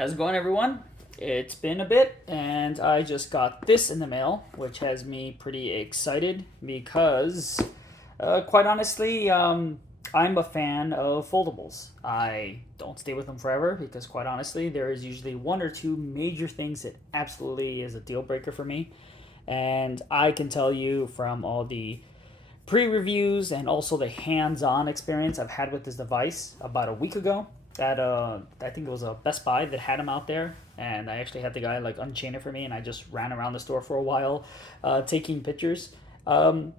How's it going, everyone? It's been a bit, and I just got this in the mail, which has me pretty excited because, quite honestly, I'm a fan of foldables. I don't stay with them forever because, quite honestly, there is usually one or two major things that absolutely is a deal breaker for me. And I can tell you from all the pre-reviews and also the hands-on experience I've had with this device about a week ago that I think it was a Best Buy that had them out there, and I actually had the guy like unchain it for me, and I just ran around the store for a while taking pictures. I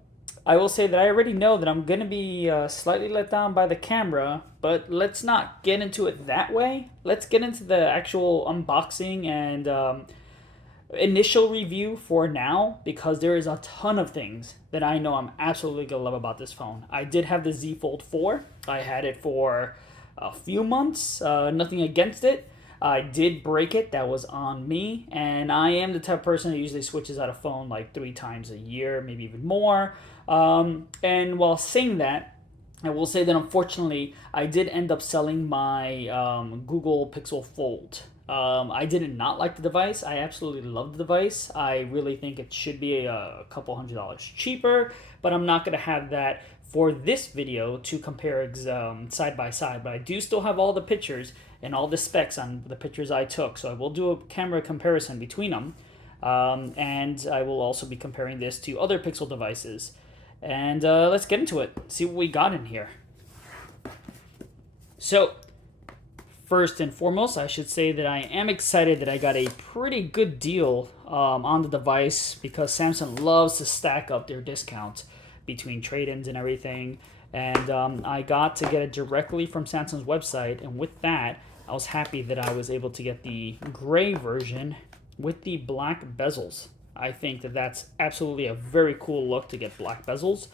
will say that I already know that I'm gonna be slightly let down by the camera, but let's not get into it that way. Let's get into the actual unboxing and initial review for now, because there is a ton of things that I know I'm absolutely gonna love about this phone. I did have the Z Fold 4. I had it for a few months, nothing against it. I did break it, that was on me, and I am the type of person that usually switches out a phone like 3 times a year, maybe even more. And while saying that, I will say that unfortunately I did end up selling my Google Pixel Fold. I did not like the device. I absolutely love the device. I really think it should be a couple $100s cheaper, but I'm not going to have that for this video to compare side by side. But I do still have all the pictures and all the specs on the pictures I took, so I will do a camera comparison between them. And I will also be comparing this to other Pixel devices. And let's get into it, see what we got in here. So, first and foremost, I should say that I am excited that I got a pretty good deal on the device, because Samsung loves to stack up their discounts between trade-ins and everything. And I got to get it directly from Samsung's website, and with that, I was happy that I was able to get the gray version with the black bezels. I think that that's absolutely a very cool look to get black bezels.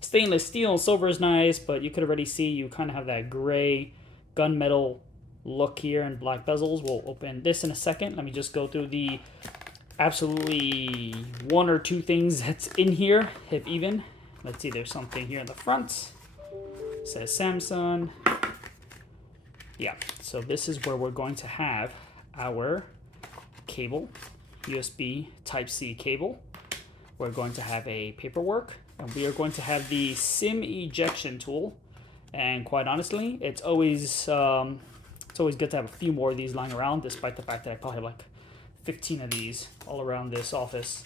Stainless steel and silver is nice, but you could already see you kind of have that gray gunmetal look here and black bezels. We'll open this in a second. Let me just go through the absolutely one or two things that's in here, if even. Let's see, there's something here in the front. It says Samsung. Yeah, so this is where we're going to have our cable, USB Type-C cable. We're going to have a paperwork, and we are going to have the SIM ejection tool. And quite honestly, it's always good to have a few more of these lying around, despite the fact that I probably have like 15 of these all around this office.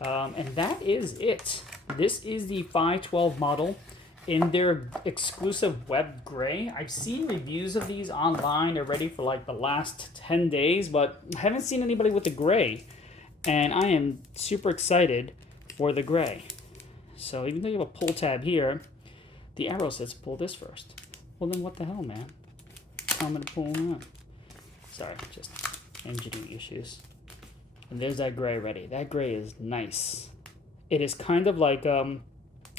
And that is it. This is the 512 model in their exclusive web gray. I've seen reviews of these online already for like the last 10 days, but I haven't seen anybody with the gray. And I am super excited for the gray. So even though you have a pull tab here, the arrow says pull this first. Well, then what the hell, man? How am I going to pull that? Sorry, just engineering issues. And there's that gray ready. That gray is nice. It is kind of like a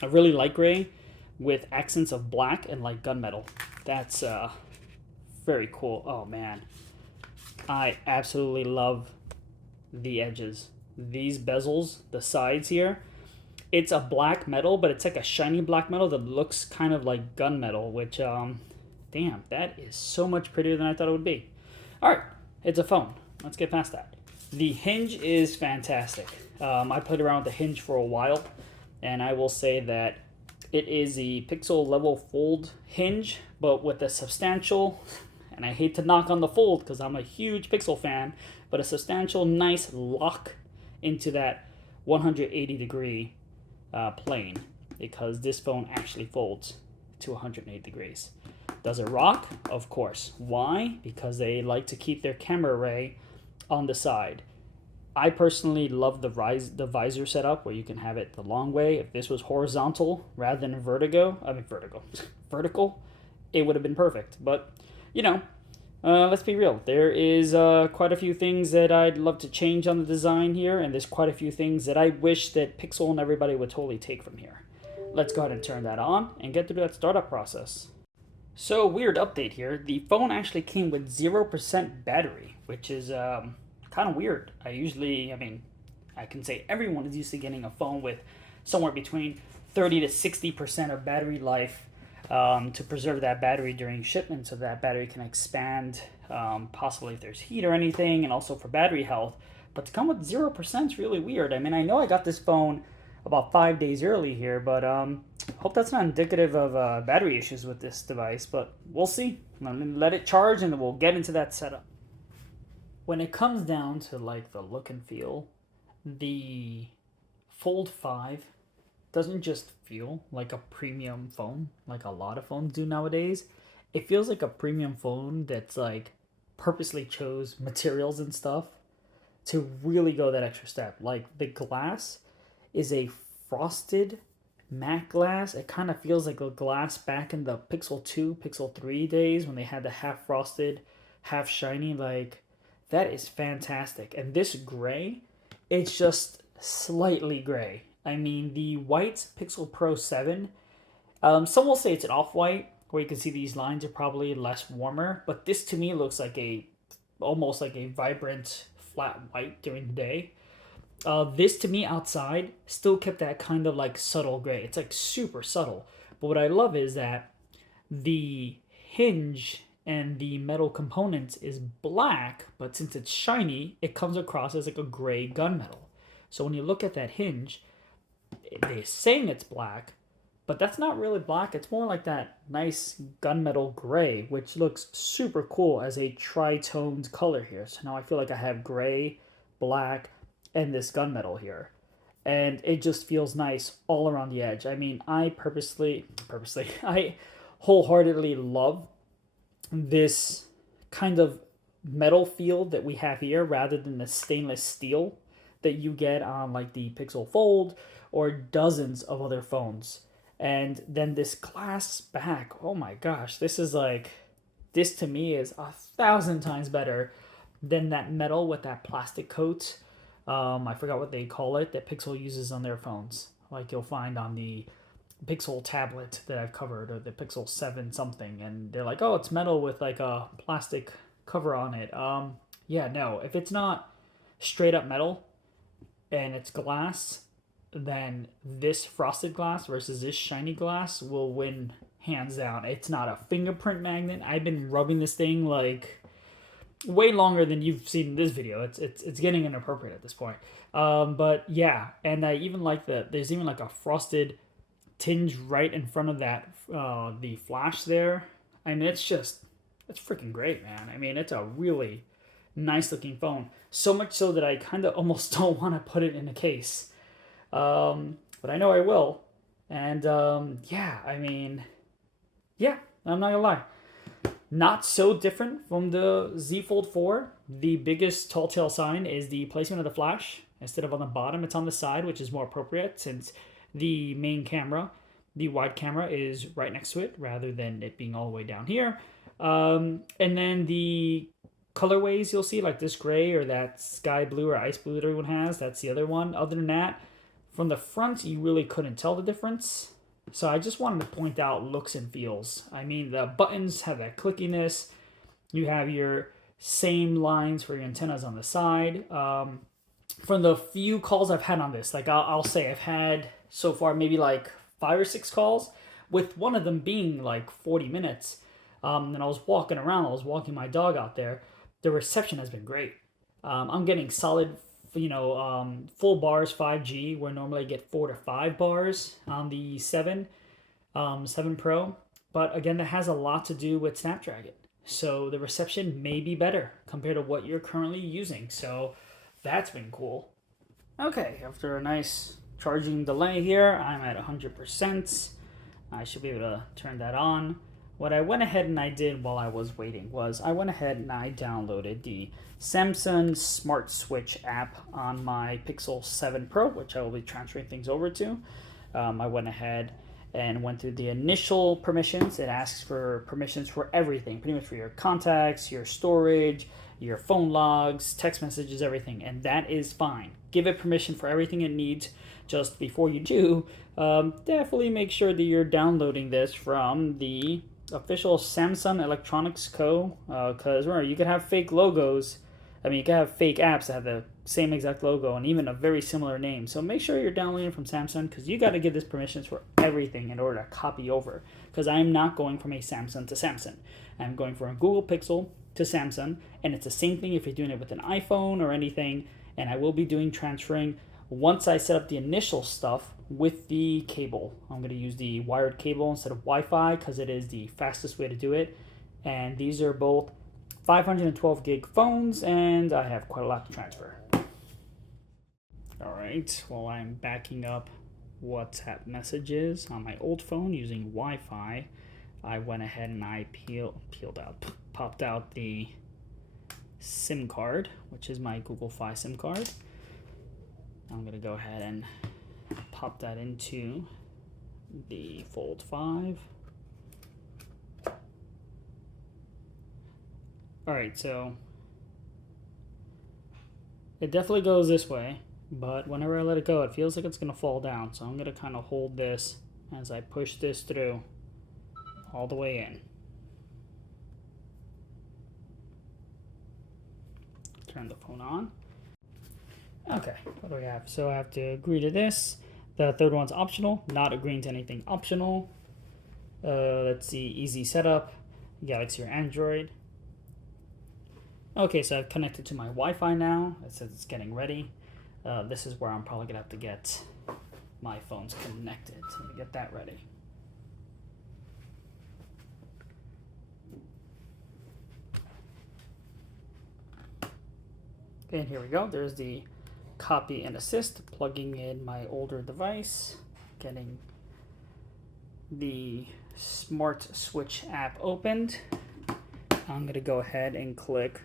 really light gray with accents of black and like gunmetal. That's very cool. Oh, man. I absolutely love the edges. These bezels, the sides here, it's a black metal, but it's like a shiny black metal that looks kind of like gunmetal, which, damn, that is so much prettier than I thought it would be. All right, it's a phone. Let's get past that. The hinge is fantastic. I played around with the hinge for a while, and I will say that it is a Pixel level fold hinge, but with a substantial, and I hate to knock on the fold because I'm a huge Pixel fan, but a substantial, nice lock into that 180-degree plane, because this phone actually folds to 180 degrees. Does it rock? Of course. Why? Because they like to keep their camera array on the side. I personally love the visor setup where you can have it the long way. If this was horizontal rather than vertical, it would have been perfect. But, you know, let's be real. There is quite a few things that I'd love to change on the design here, and there's quite a few things that I wish that Pixel and everybody would totally take from here. Let's go ahead and turn that on and get through that startup process. So, weird update here. The phone actually came with 0% battery, which is kind of weird. I can say everyone is used to getting a phone with somewhere between 30 to 60% of battery life to preserve that battery during shipment so that battery can expand, possibly if there's heat or anything, and also for battery health. But to come with 0% is really weird. I mean, I know I got this phone about 5 days early here, but hope that's not indicative of battery issues with this device, but we'll see. Let it charge and then we'll get into that setup. When it comes down to like the look and feel, the Fold 5 doesn't just feel like a premium phone like a lot of phones do nowadays. It feels like a premium phone that's like purposely chose materials and stuff to really go that extra step. Like the glass is a frosted matte glass. It kind of feels like a glass back in the Pixel 2, Pixel 3 days when they had the half frosted, half shiny. Like, that is fantastic. And this gray, it's just slightly gray. I mean, the white Pixel Pro 7, some will say it's an off-white, where you can see these lines are probably less warmer, but this to me looks like almost like a vibrant flat white during the day. This to me outside still kept that kind of like subtle gray. It's like super subtle. But what I love is that the hinge and the metal components is black, but since it's shiny, it comes across as like a gray gunmetal. So when you look at that hinge, they're saying it's black, but that's not really black. It's more like that nice gunmetal gray, which looks super cool as a tri-toned color here. So now I feel like I have gray, black, and this gunmetal here. And it just feels nice all around the edge. I mean, I I wholeheartedly love this kind of metal feel that we have here rather than the stainless steel that you get on like the Pixel Fold or dozens of other phones. And then this glass back, oh my gosh, this to me is 1,000 times better than that metal with that plastic coat. I forgot what they call it that Pixel uses on their phones. Like you'll find on the Pixel tablet that I've covered, or the Pixel 7 something, and they're like, oh, it's metal with like a plastic cover on it. Yeah, no, if it's not straight up metal and it's glass, then this frosted glass versus this shiny glass will win hands down. It's not a fingerprint magnet. I've been rubbing this thing like way longer than you've seen in this video. It's getting inappropriate at this point. But yeah, and I even like there's even like a frosted tinge right in front of that the flash there. I mean, it's freaking great, man. I mean, it's a really nice looking phone. So much so that I kind of almost don't want to put it in a case. But I know I will. And yeah, I mean, yeah, I'm not gonna lie. Not so different from the Z Fold 4. The biggest tall tale sign is the placement of the flash. Instead of on the bottom, it's on the side, which is more appropriate since the main camera, the wide camera, is right next to it rather than it being all the way down here. And then the colorways you'll see, like this gray or that sky blue or ice blue that everyone has, that's the other one. Other than that, from the front, you really couldn't tell the difference. So I just wanted to point out looks and feels. I mean, the buttons have that clickiness. You have your same lines for your antennas on the side. From the few calls I've had on this, like I'll say I've had so far maybe like 5 or 6 calls, with one of them being like 40 minutes. And I was walking around, I was walking my dog out there. The reception has been great. I'm getting solid, full bars 5G, where normally I get 4 to 5 bars on the 7 Pro. But again, that has a lot to do with Snapdragon. So the reception may be better compared to what you're currently using. So that's been cool. Okay, after a nice charging delay here, I'm at 100%. I should be able to turn that on. What I went ahead and I did while I was waiting was I went ahead and I downloaded the Samsung Smart Switch app on my Pixel 7 Pro, which I will be transferring things over to. I went ahead and went through the initial permissions. It asks for permissions for everything, pretty much for your contacts, your storage, your phone logs, text messages, everything, and that is fine. Give it permission for everything it needs. Just before you do, definitely make sure that you're downloading this from the official Samsung Electronics Co. Because remember, you can have fake logos. I mean, you can have fake apps that have the same exact logo and even a very similar name. So make sure you're downloading from Samsung, because you got to give this permissions for everything in order to copy over. Because I'm not going from a Samsung to Samsung. I'm going from a Google Pixel to Samsung, and it's the same thing if you're doing it with an iPhone or anything. And I will be doing transferring once I set up the initial stuff with the cable. I'm going to use the wired cable instead of Wi-Fi because it is the fastest way to do it. And these are both 512 gig phones, and I have quite a lot to transfer. All right, while I'm backing up WhatsApp messages on my old phone using Wi-Fi, I went ahead and I popped out the SIM card, which is my Google Fi SIM card. I'm gonna go ahead and pop that into the Fold 5. All right, so it definitely goes this way, but whenever I let it go, it feels like it's gonna fall down. So I'm gonna kind of hold this as I push this through all the way in. Turn the phone on. Okay, what do we have? So I have to agree to this. The third one's optional, not agreeing to anything optional. Let's see, easy setup, Galaxy or Android. Okay, so I've connected to my Wi-Fi now. It says it's getting ready. This is where I'm probably gonna have to get my phones connected. So let me get that ready. Okay, and here we go. There's the copy and assist, plugging in my older device, getting the Smart Switch app opened. I'm going to go ahead and click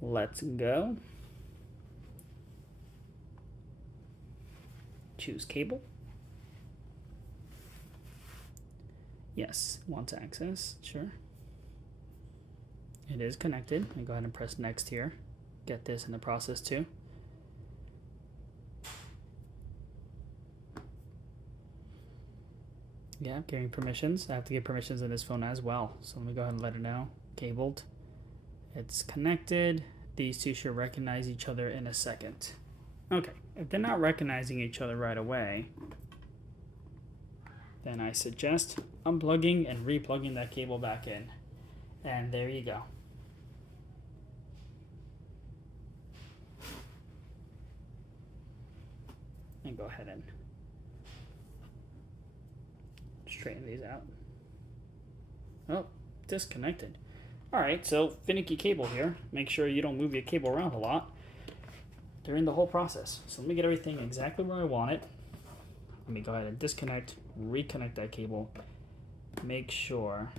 Let's Go. Choose cable. Yes, want to access, sure. It is connected. I go ahead and press next here. Get this in the process too. Yeah, giving permissions. I have to give permissions in this phone as well. So let me go ahead and let it know. Cabled. It's connected. These two should recognize each other in a second. Okay, if they're not recognizing each other right away, then I suggest unplugging and replugging that cable back in. And there you go. And go ahead and straighten these out. Oh, disconnected. All right, so finicky cable here. Make sure you don't move your cable around a lot during the whole process. So let me get everything exactly where I want it. Let me go ahead and disconnect, reconnect that cable. Make sure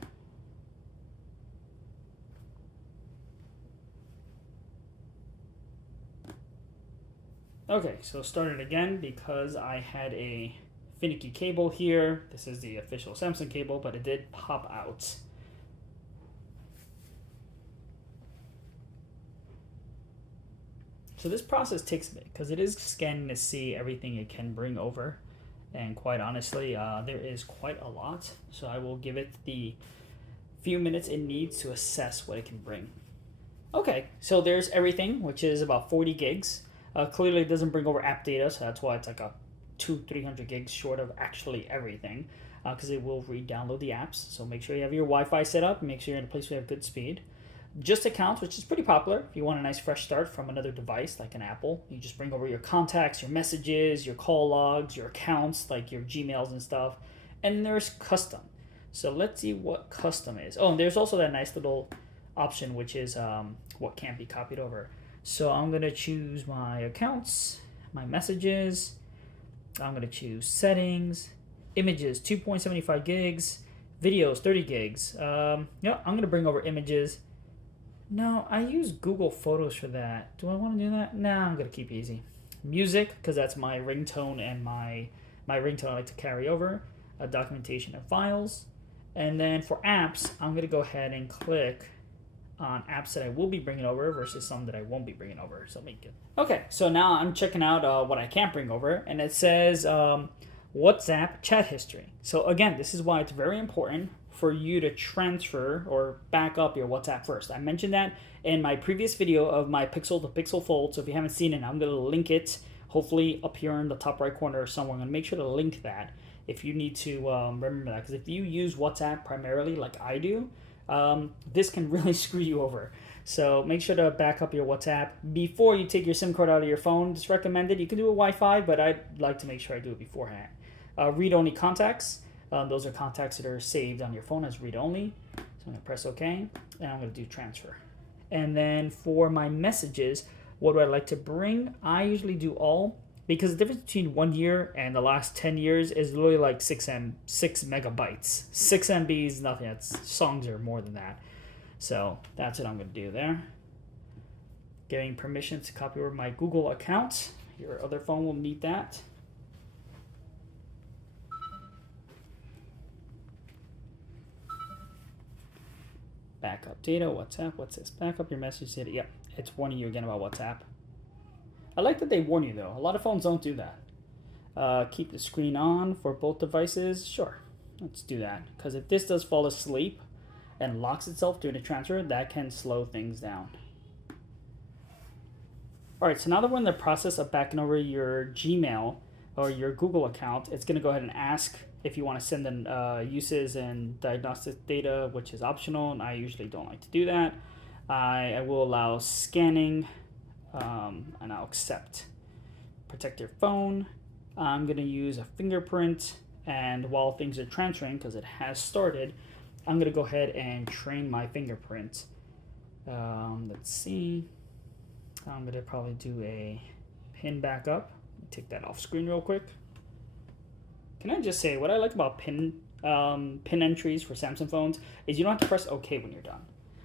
okay, so start it again because I had a finicky cable here. This is the official Samsung cable, but it did pop out. So this process takes a bit because it is scanning to see everything it can bring over. And quite honestly, there is quite a lot. So I will give it the few minutes it needs to assess what it can bring. Okay, so there's everything, which is about 40 gigs. Clearly it doesn't bring over app data, so that's why it's like a 200-300 gigs short of actually everything, because it will re-download the apps. So make sure you have your Wi-Fi set up, make sure you're in a place where you have good speed. Just accounts, which is pretty popular. If you want a nice fresh start from another device like an Apple, you just bring over your contacts, your messages, your call logs, your accounts like your Gmails and stuff. And there's custom. So let's see what custom is. Oh, and there's also that nice little option, which is what can't be copied over. So I'm going to choose my accounts, my messages. I'm going to choose settings, images, 2.75 gigs, videos, 30 gigs. I'm going to bring over images. No, I use Google Photos for that. Do I want to do that? No, I'm going to keep it easy. Music, because that's my ringtone, and my ringtone I like to carry over. Documentation and files. And then for apps, I'm going to go ahead and click on apps that I will be bringing over versus some that I won't be bringing over. So make it. Okay, so now I'm checking out what I can't bring over, and it says WhatsApp chat history. So again, this is why it's very important for you to transfer or back up your WhatsApp first. I mentioned that in my previous video of my Pixel to Pixel Fold. So if you haven't seen it, I'm going to link it hopefully up here in the top right corner or somewhere. I'm going to make sure to link that if you need to remember that. Because if you use WhatsApp primarily like I do, this can really screw you over. So make sure to back up your WhatsApp before you take your SIM card out of your phone. It's recommended. You can do a Wi-Fi, but I'd like to make sure I do it beforehand. Read-only contacts. Those are contacts that are saved on your phone as read-only. So I'm going to press OK, and I'm going to do transfer. And then for my messages, what do I like to bring? I usually do all, because the difference between 1 year and the last 10 years is literally like 6 megabytes. 6 MB is nothing. Songs are more than that. So that's what I'm going to do there. Getting permission to copy over my Google account. Your other phone will need that. Backup data, WhatsApp, what's this? Backup your message data. Yep, it's warning you again about WhatsApp. I like that they warn you though. A lot of phones don't do that. Keep the screen on for both devices. Sure, let's do that. Because if this does fall asleep and locks itself during the transfer, that can slow things down. All right, so now that we're in the process of backing over your Gmail or your Google account, it's going to go ahead and ask if you want to send in uses and diagnostic data, which is optional, and I usually don't like to do that. I will allow scanning, and I'll accept. Protect your phone. I'm going to use a fingerprint, and while things are transferring, because it has started, I'm going to go ahead and train my fingerprint. Let's see. I'm going to probably do a pin backup. Take that off screen real quick. Can I just say, what I like about pin entries for Samsung phones is you don't have to press OK when you're done.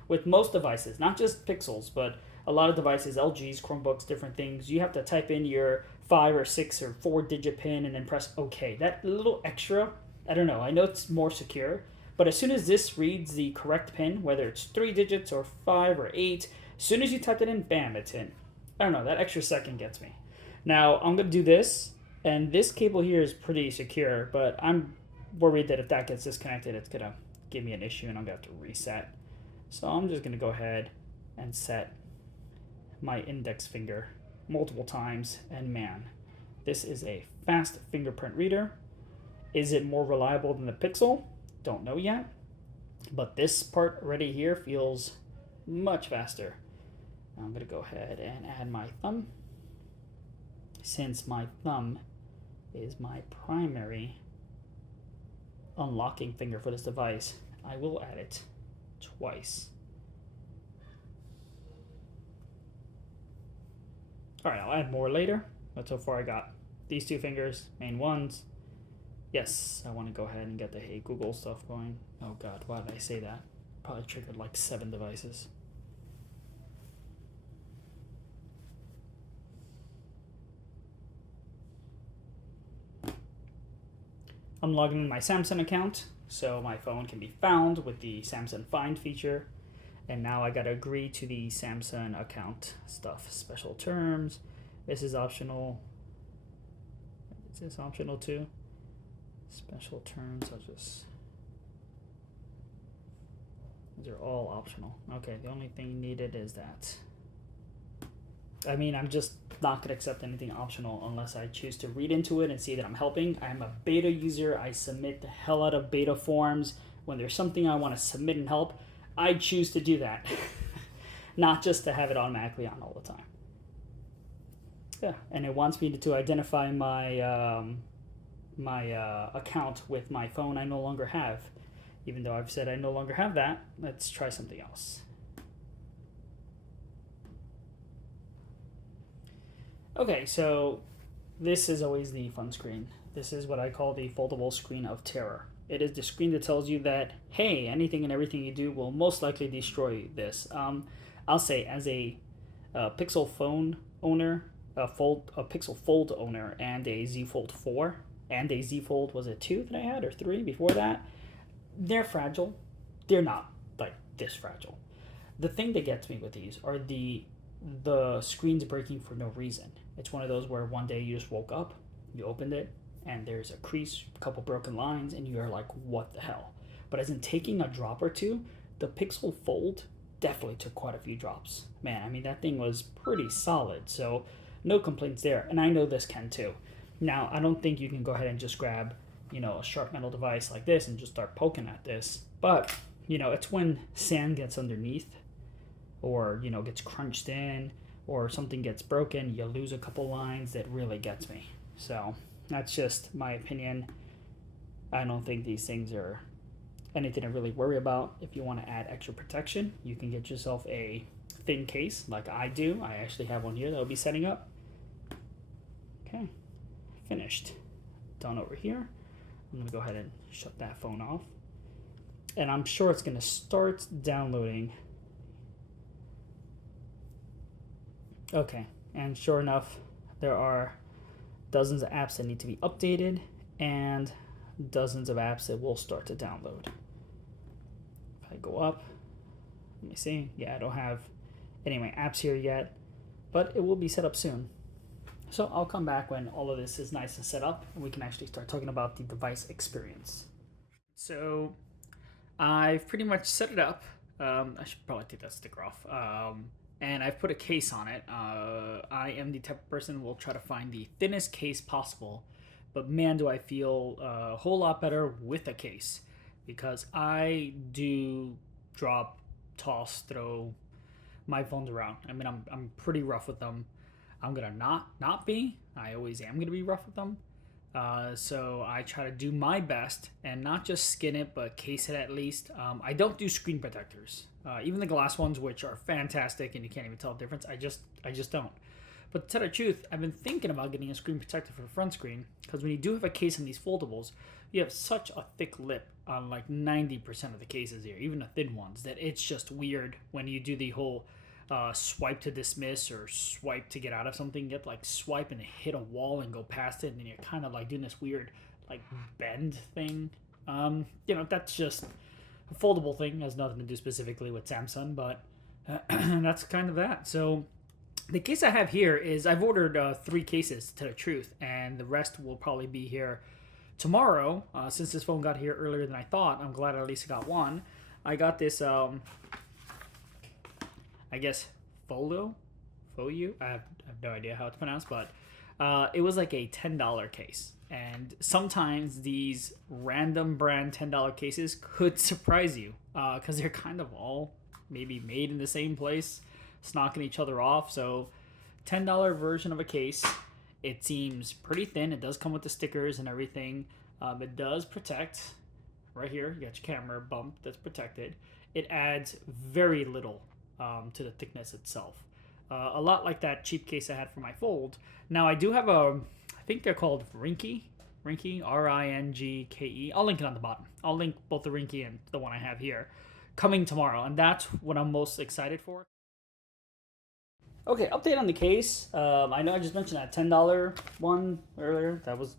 With most devices, not just Pixels, but a lot of devices, LGs, Chromebooks, different things, you have to type in your 5 or 6 or 4-digit pin and then press OK. That little extra, I don't know, I know it's more secure, but as soon as this reads the correct pin, whether it's 3 digits or 5 or 8, as soon as you type it in, bam, it's in. I don't know, that extra second gets me. Now, I'm going to do this. And this cable here is pretty secure, but I'm worried that if that gets disconnected, it's going to give me an issue and I'm going to have to reset. So I'm just going to go ahead and set my index finger multiple times. And man, this is a fast fingerprint reader. Is it more reliable than the Pixel? Don't know yet. But this part already here feels much faster. Now I'm going to go ahead and add my thumb. Since my thumb is my primary unlocking finger for this device, I will add it twice. All right, I'll add more later, but so far I got these 2 fingers, main ones. Yes, I want to go ahead and get the Hey Google stuff going. Oh God, why did I say that? Probably triggered like 7 devices. I'm logging in my Samsung account, so my phone can be found with the Samsung Find feature. And now I gotta agree to the Samsung account stuff. Special terms. This is optional. Is this optional too? Special terms, these are all optional. Okay, the only thing needed is that. I mean, I'm just not going to accept anything optional unless I choose to read into it and see that I'm helping. I'm a beta user. I submit the hell out of beta forms. When there's something I want to submit and help, I choose to do that. Not just to have it automatically on all the time. Yeah, and it wants me to identify my account with my phone I no longer have. Even though I've said I no longer have that, let's try something else. Okay, so this is always the fun screen. This is what I call the foldable screen of terror. It is the screen that tells you that, hey, anything and everything you do will most likely destroy this. I'll say, as a Pixel phone owner, a Pixel Fold owner, and a Z Fold 4, and a Z Fold, was it 2 that I had, or 3 before that? They're fragile. They're not like this fragile. The thing that gets me with these are the screen's breaking for no reason. It's one of those where one day you just woke up, you opened it, and there's a crease, a couple broken lines, and you're like, what the hell? But as in taking a drop or two, the Pixel Fold definitely took quite a few drops. Man, I mean, that thing was pretty solid, so no complaints there. And I know this can too. Now, I don't think you can go ahead and just grab, a sharp metal device like this and just start poking at this. But, it's when sand gets underneath or, gets crunched in or something gets broken, you lose a couple lines that really gets me. So that's just my opinion. I don't think these things are anything to really worry about. If you want to add extra protection, you can get yourself a thin case like I do. I actually have one here that I'll be setting up. Okay, finished. Done over here. I'm going to go ahead and shut that phone off. And I'm sure it's going to start downloading. Okay, and sure enough, there are dozens of apps that need to be updated and dozens of apps that will start to download. If I go up, let me see. Yeah, I don't have any of my apps here yet, but it will be set up soon. So I'll come back when all of this is nice and set up and we can actually start talking about the device experience. So I've pretty much set it up. I should probably take that sticker off. And I've put a case on it. I am the type of person who will try to find the thinnest case possible, but man, do I feel a whole lot better with a case, because I do drop, toss, throw my phones around. I mean, I'm pretty rough with them. I'm gonna not be. I always am gonna be rough with them. So I try to do my best and not just skin it, but case it at least. I don't do screen protectors. Even the glass ones, which are fantastic and you can't even tell the difference, I just don't. But to tell the truth, I've been thinking about getting a screen protector for the front screen, because when you do have a case in these foldables, you have such a thick lip on like 90% of the cases here, even the thin ones, that it's just weird when you do the whole swipe to dismiss or swipe to get out of something. You have to like swipe and hit a wall and go past it, and then you're kind of like doing this weird like bend thing. That's just a foldable thing. It has nothing to do specifically with Samsung, but that's kind of that. So the case I have here is I've ordered 3 cases, to tell the truth, and the rest will probably be here tomorrow. Since this phone got here earlier than I thought, I'm glad I at least got one. I got this I guess Foyu. I have no idea how it's pronounced, but it was like a $10 case. And sometimes these random brand $10 cases could surprise you, because they're kind of all maybe made in the same place, knocking each other off. So $10 version of a case. It seems pretty thin. It does come with the stickers and everything. It does protect. Right here, you got your camera bump that's protected. It adds very little to the thickness itself. A lot like that cheap case I had for my Fold. Now I do have I think they're called Ringke, Ringke. I'll link it on the bottom. I'll link both the Ringke and the one I have here, coming tomorrow, and that's what I'm most excited for. Okay, update on the case. I know I just mentioned that $10 one earlier. That was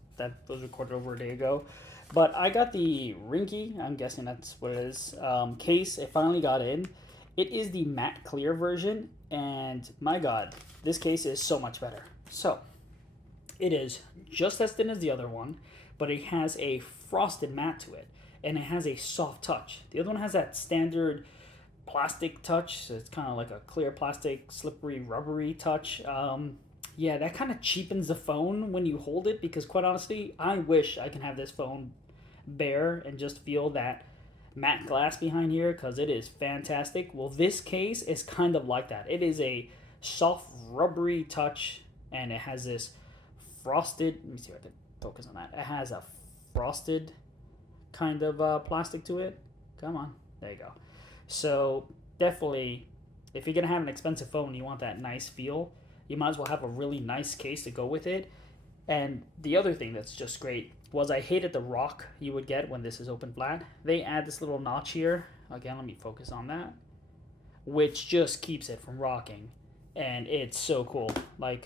recorded over a day ago. But I got the Ringke, I'm guessing that's what it is, case. It finally got in. It is the matte clear version, and my god, this case is so much better. So, it is just as thin as the other one, but it has a frosted matte to it, and it has a soft touch. The other one has that standard plastic touch, so it's kind of like a clear plastic, slippery, rubbery touch. Yeah, that kind of cheapens the phone when you hold it, because quite honestly, I wish I can have this phone bare and just feel that matte glass behind here, because it is fantastic. Well, this case is kind of like that. It is a soft, rubbery touch, and it has this frosted, let me see if I can focus on that. It has a frosted kind of plastic to it. Come on, there you go. So definitely, if you're gonna have an expensive phone and you want that nice feel, you might as well have a really nice case to go with it. And the other thing that's just great was I hated the rock you would get when this is open flat. They add this little notch here. Again, let me focus on that, which just keeps it from rocking. And it's so cool. Like,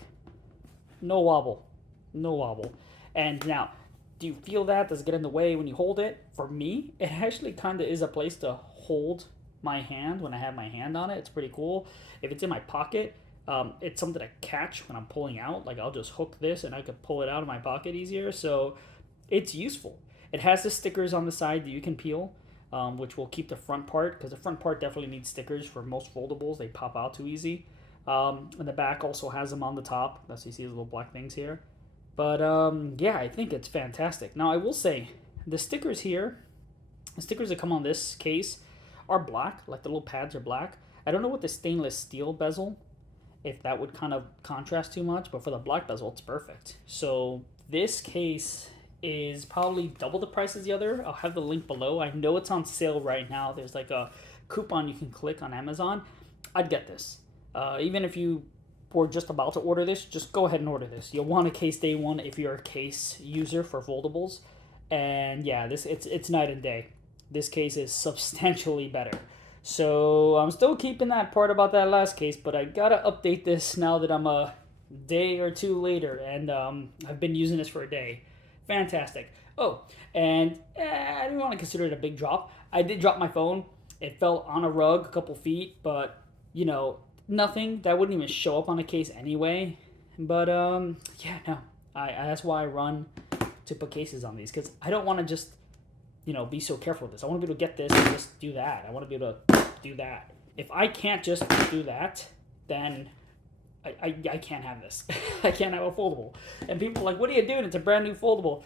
no wobble. No wobble. And now, do you feel that? Does it get in the way when you hold it? For me, it actually kind of is a place to hold my hand when I have my hand on it. It's pretty cool. If it's in my pocket, It's something to catch when I'm pulling out. Like I'll just hook this and I could pull it out of my pocket easier. So it's useful. It has the stickers on the side that you can peel, which will keep the front part, because the front part definitely needs stickers for most foldables. They pop out too easy. And the back also has them on the top. That's, you see these little black things here. But yeah, I think it's fantastic. Now I will say, the stickers here, the stickers that come on this case are black, like the little pads are black. I don't know what the stainless steel bezel, if that would kind of contrast too much, but for the black bezel, it's perfect. So this case is probably double the price as the other. I'll have the link below. I know it's on sale right now. There's like a coupon you can click on Amazon. I'd get this. Even if you were just about to order this, just go ahead and order this. You'll want a case day one if you're a case user for foldables. And yeah, it's night and day. This case is substantially better. So I'm still keeping that part about that last case, but I gotta update this now that I'm a day or two later, and I've been using this for a day. Fantastic. Oh, and I didn't want to consider it a big drop. I did drop my phone. It fell on a rug a couple feet, but you know, nothing that wouldn't even show up on a case anyway. But yeah, no, that's why I run to put cases on these, because I don't want to just, you know, be so careful with this. I want to be able to get this and just do that. I want to be able to do that. If I can't just do that, then I can't have this. I can't have a foldable. And people are like, what are you doing? It's a brand new foldable.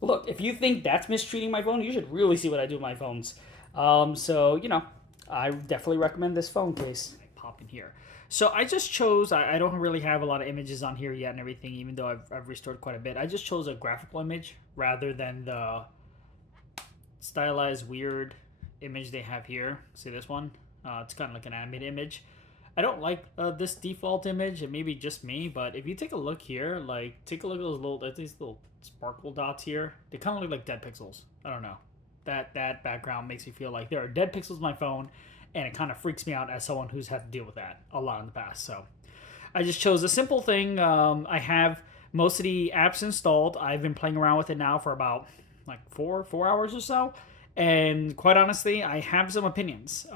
Look, if you think that's mistreating my phone, you should really see what I do with my phones. So, you know, I definitely recommend this phone case. Pop in here. So I just chose, I don't really have a lot of images on here yet and everything, even though I've restored quite a bit. I just chose a graphical image rather than the stylized weird image they have here. See this one? It's kind of like an animated image. I don't like this default image. It may be just me, but if you take a look here, like take a look at these little sparkle dots here. They kind of look like dead pixels. I don't know. That background makes me feel like there are dead pixels on my phone, and it kind of freaks me out as someone who's had to deal with that a lot in the past. So I just chose a simple thing. I have most of the apps installed. I've been playing around with it now for about like four hours or so, and quite honestly, I have some opinions.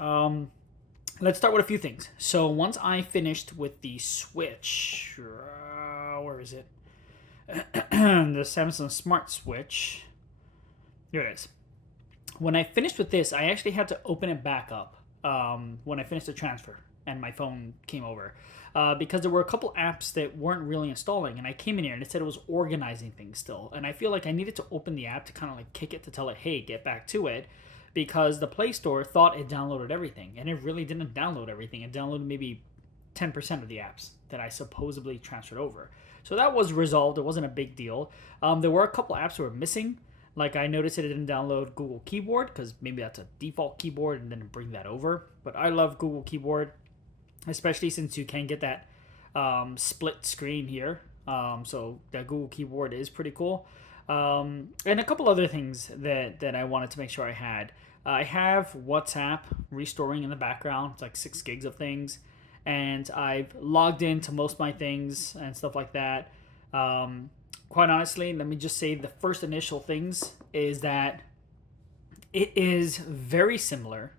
Let's start with a few things. So once I finished with the Switch, where is it? The Samsung Smart Switch. Here it is. When I finished with this, I actually had to open it back up when I finished the transfer and my phone came over. Because there were a couple apps that weren't really installing, and I came in here and it said it was organizing things still. And I feel like I needed to open the app to kind of like kick it to tell it, hey, get back to it. Because the Play Store thought it downloaded everything, and it really didn't download everything. It downloaded maybe 10% of the apps that I supposedly transferred over. So that was resolved. It wasn't a big deal. There were a couple apps that were missing. Like I noticed that it didn't download Google Keyboard, because maybe that's a default keyboard and didn't bring that over. But I love Google Keyboard, especially since you can get that split screen here. So that Google Keyboard is pretty cool. And a couple other things that I wanted to make sure I had. I have WhatsApp restoring in the background. It's like 6 gigs of things. And I've logged into most of my things and stuff like that. Quite honestly, let me just say the first initial things is that it is very similar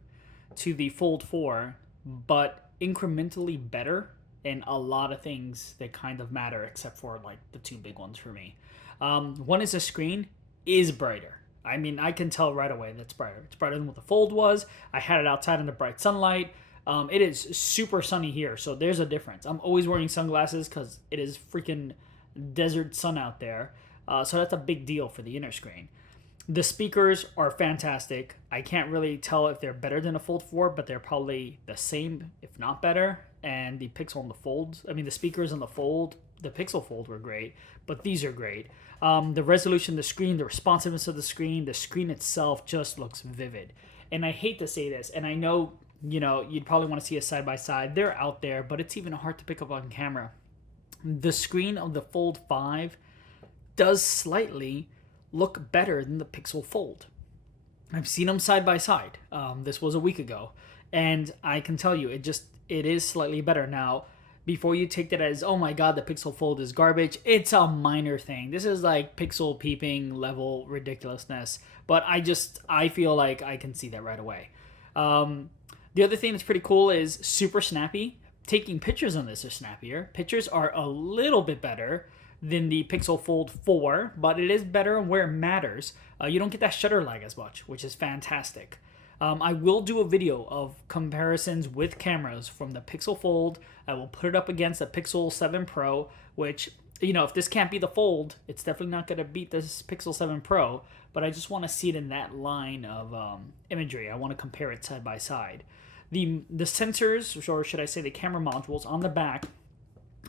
to the Fold 4, but incrementally better in a lot of things that kind of matter, except for like the 2 big ones for me. One is the screen is brighter. I mean, I can tell right away that's brighter. It's brighter than what the Fold was. I had it outside in the bright sunlight. It is super sunny here, so there's a difference. I'm always wearing sunglasses because it is freaking desert sun out there. So that's a big deal for the inner screen. The speakers are fantastic. I can't really tell if they're better than a Fold 4, but they're probably the same, if not better. And the Pixel and the Fold, the speakers on the Fold, the Pixel Fold were great, but these are great. The resolution of the screen, the responsiveness of the screen itself just looks vivid. And I hate to say this, and I know, you'd probably want to see a side-by-side. They're out there, but it's even hard to pick up on camera. The screen of the Fold 5 does slightly look better than the Pixel Fold. I've seen them side-by-side. This was a week ago. And I can tell you, it is slightly better. Now, before you take that as, oh my god, the Pixel Fold is garbage, it's a minor thing. This is like pixel peeping level ridiculousness. But I feel like I can see that right away. The other thing that's pretty cool is super snappy. taking pictures on this are snappier. Pictures are a little bit better than the Pixel Fold 4, but it is better where it matters. You don't get that shutter lag as much, which is fantastic. I will do a video of comparisons with cameras from the Pixel Fold. I will put it up against the Pixel 7 Pro, which, you know, if this can't be the Fold, it's definitely not going to beat this Pixel 7 Pro, but I just want to see it in that line of imagery. I want to compare it side by side. The sensors, or should I say the camera modules on the back,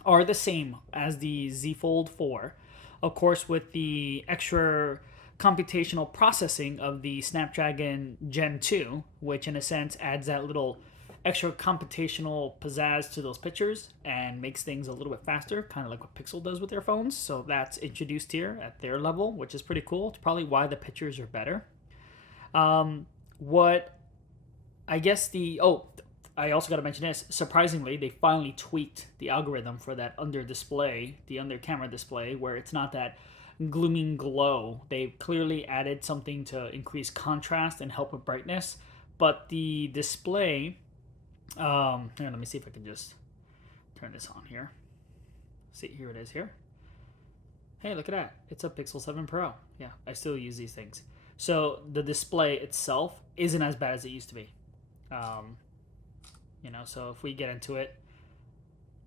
are the same as the Z Fold 4. Of course, with the extra computational processing of the Snapdragon Gen 2, which in a sense adds that little extra computational pizzazz to those pictures and makes things a little bit faster, kind of like what Pixel does with their phones. So that's introduced here at their level, which is pretty cool. It's probably why the pictures are better. What I guess I also got to mention this. Surprisingly, they finally tweaked the algorithm for that under camera display, where it's not that glooming glow. They clearly added something to increase contrast and help with brightness. But the display, here, let me see if I can just turn this on here. See, here it is here. Hey, look at that. It's a Pixel 7 Pro. Yeah, I still use these things. So the display itself isn't as bad as it used to be. So if we get into it,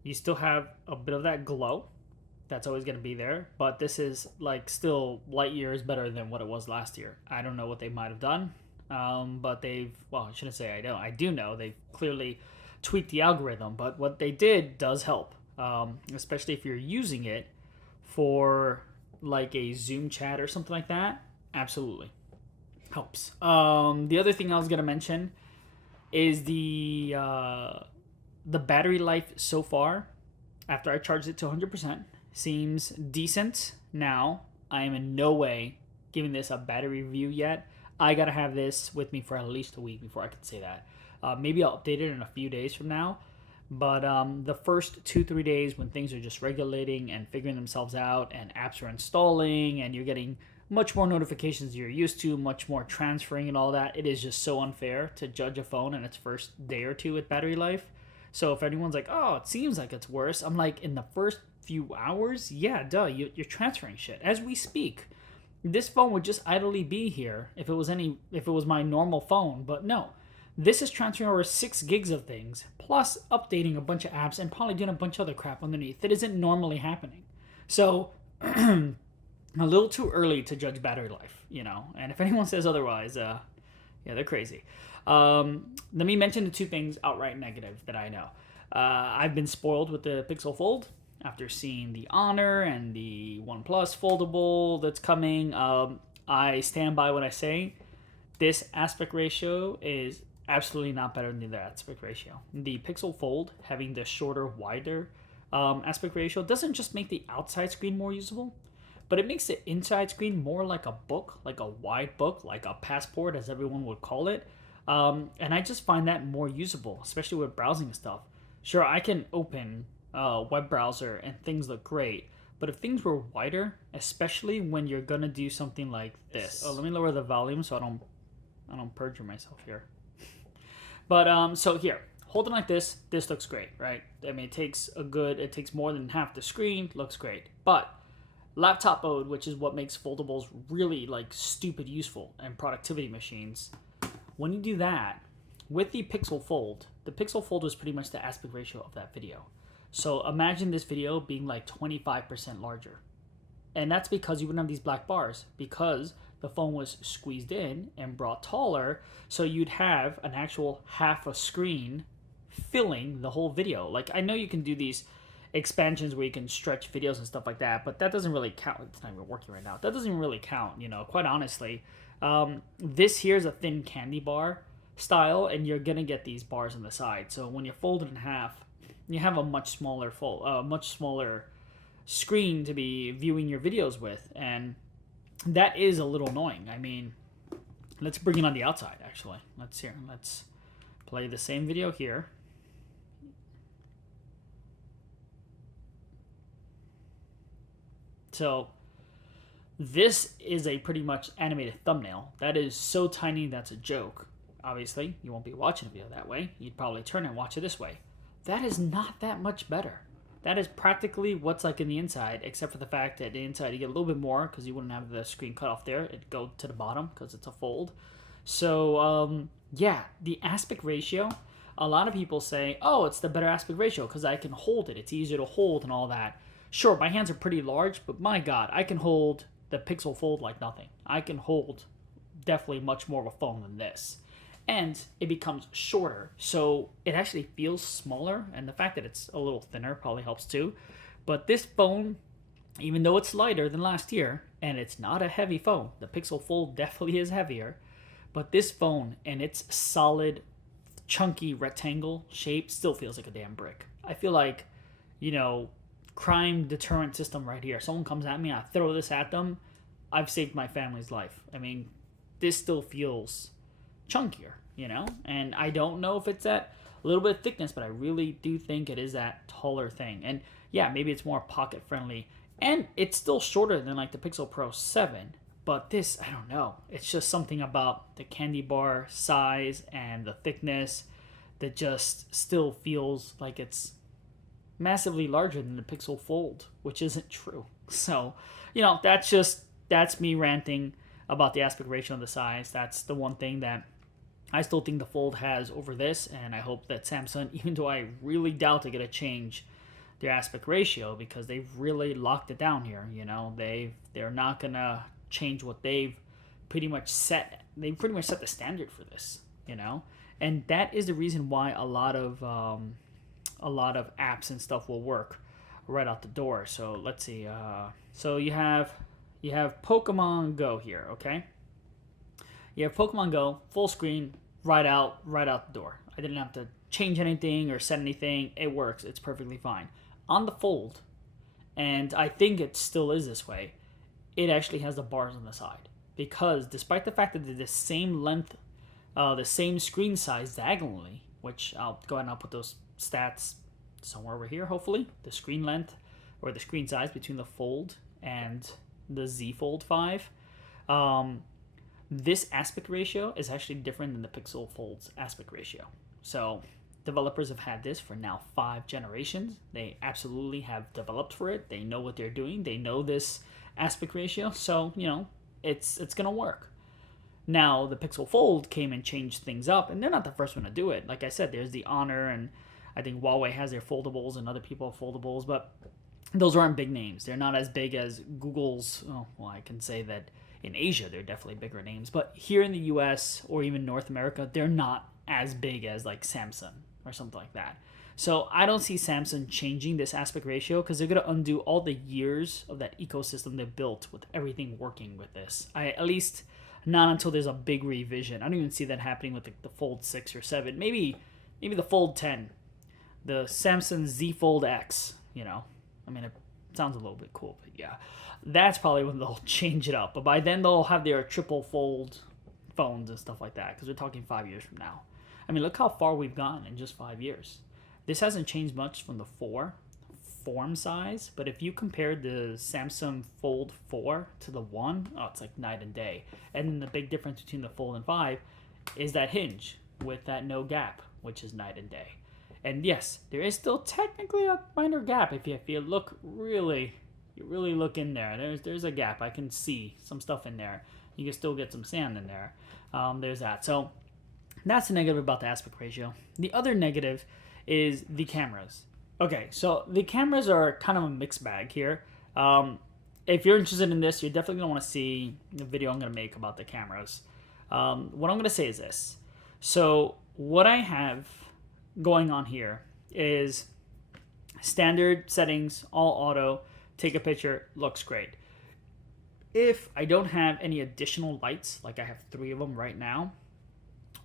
you still have a bit of that glow. That's always going to be there. But this is like still light years better than what it was last year. I don't know what they might have done. But I shouldn't say I don't. I do know they've clearly tweaked the algorithm. But what they did does help, especially if you're using it for like a Zoom chat or something like that. Absolutely helps. The other thing I was going to mention is the battery life so far, after I charged it to 100%, seems decent. Now, I am in no way giving this a battery review yet. I gotta have this with me for at least a week before I can say that. Maybe I'll update it in a few days from now. But the first 2-3 days when things are just regulating and figuring themselves out and apps are installing and you're getting much more notifications than you're used to, much more transferring and all that, it is just so unfair to judge a phone in its first day or two with battery life. So if anyone's like, oh, it seems like it's worse, I'm like, in the first few hours, yeah, duh, you're transferring shit. As we speak, this phone would just idly be here if it was my normal phone, but no. This is transferring over 6 gigs of things, plus updating a bunch of apps and probably doing a bunch of other crap underneath that isn't normally happening. So a little too early to judge battery life, and if anyone says otherwise, yeah, they're crazy. Let me mention the 2 things outright negative that I know. I've been spoiled with the Pixel Fold after seeing the Honor and the OnePlus foldable that's coming. I stand by what I say. This aspect ratio is absolutely not better than the aspect ratio. The Pixel Fold, having the shorter, wider aspect ratio, doesn't just make the outside screen more usable, but it makes the inside screen more like a book, like a wide book, like a passport, as everyone would call it. And I just find that more usable, especially with browsing stuff. Sure, I can open a web browser and things look great, but if things were wider, especially when you're gonna do something like this. Let me lower the volume so I don't perjure myself here. But so here, hold it like this. This looks great, right? I mean, it takes more than half the screen. Looks great, but laptop mode, which is what makes foldables really like stupid useful and productivity machines. When you do that with the Pixel Fold was pretty much the aspect ratio of that video. So imagine this video being like 25% larger. And that's because you wouldn't have these black bars, because the phone was squeezed in and brought taller, so you'd have an actual half a screen filling the whole video. Like, I know you can do these expansions where you can stretch videos and stuff like that, but that doesn't really count. It's not even working right now. That doesn't really count, quite honestly. This here is a thin candy bar style, and you're gonna get these bars on the side. So when you fold it in half, you have a much smaller screen to be viewing your videos with, and that is a little annoying. I mean, let's bring it on the outside. Actually, let's play the same video here. So this is a pretty much animated thumbnail. That is so tiny that's a joke. Obviously, you won't be watching a video that way. You'd probably turn and watch it this way. that is not that much better. That is practically what's like in the inside, except for the fact that the inside you get a little bit more because you wouldn't have the screen cut off there. It'd go to the bottom because it's a fold. So yeah, the aspect ratio. A lot of people say, oh, it's the better aspect ratio because I can hold it. It's easier to hold and all that. Sure, my hands are pretty large, but my God, I can hold the Pixel Fold like nothing. I can hold definitely much more of a phone than this. And it becomes shorter, so it actually feels smaller, and the fact that it's a little thinner probably helps too. But this phone, even though it's lighter than last year, and it's not a heavy phone, the Pixel Fold definitely is heavier, but this phone and its solid, chunky rectangle shape still feels like a damn brick. I feel like, crime deterrent system right here. Someone comes at me, I throw this at them, I've saved my family's life. I mean, this still feels chunkier, and I don't know if it's that little bit of thickness, but I really do think it is that taller thing. And yeah, maybe it's more pocket friendly, and it's still shorter than like the Pixel Pro 7, but this, I don't know, it's just something about the candy bar size and the thickness that just still feels like it's massively larger than the Pixel Fold, which isn't true. So that's me ranting about the aspect ratio and the size. That's the one thing that I still think the Fold has over this, and I hope that Samsung, even though I really doubt they're going to change their aspect ratio because they've really locked it down here, they're not going to change what they've pretty much set. They pretty much set the standard for this, and that is the reason why a lot of apps and stuff will work right out the door. So let's see. So you have Pokemon Go here, okay? You have Pokemon Go, full screen, right out the door. I didn't have to change anything or set anything. It works. It's perfectly fine. On the Fold, and I think it still is this way, it actually has the bars on the side. Because despite the fact that they're the same length, the same screen size diagonally, which I'll go ahead and I'll put those stats somewhere over here, hopefully. The screen length or the screen size between the Fold and the Z Fold 5. This aspect ratio is actually different than the Pixel Fold's aspect ratio. So developers have had this for now 5 generations. They absolutely have developed for it. They know what they're doing. They know this aspect ratio. So, it's going to work. Now, the Pixel Fold came and changed things up, and they're not the first one to do it. Like I said, there's the Honor, and I think Huawei has their foldables, and other people have foldables, but those aren't big names. They're not as big as Google's. I can say that in Asia, they're definitely bigger names. But here in the US or even North America, they're not as big as like Samsung or something like that. So I don't see Samsung changing this aspect ratio because they're going to undo all the years of that ecosystem they built with everything working with this. At least not until there's a big revision. I don't even see that happening with the Fold 6 or 7. Maybe the Fold 10. The Samsung Z Fold X, I mean, it sounds a little bit cool, but yeah. That's probably when they'll change it up. But by then, they'll have their triple fold phones and stuff like that, because we're talking 5 years from now. I mean, look how far we've gone in just 5 years. This hasn't changed much from the 4 form size, but if you compare the Samsung Fold 4 to the 1, it's like night and day. And then the big difference between the Fold and 5 is that hinge with that no gap, which is night and day. And yes, there is still technically a minor gap if you look really look in there. There's a gap. I can see some stuff in there. You can still get some sand in there. There's that. So that's the negative about the aspect ratio. The other negative is the cameras. Okay, so the cameras are kind of a mixed bag here. If you're interested in this, you're definitely going to want to see the video I'm going to make about the cameras. What I'm going to say is this. So what I have going on here is standard settings, all auto, take a picture, looks great. If I don't have any additional lights, like I have 3 of them right now,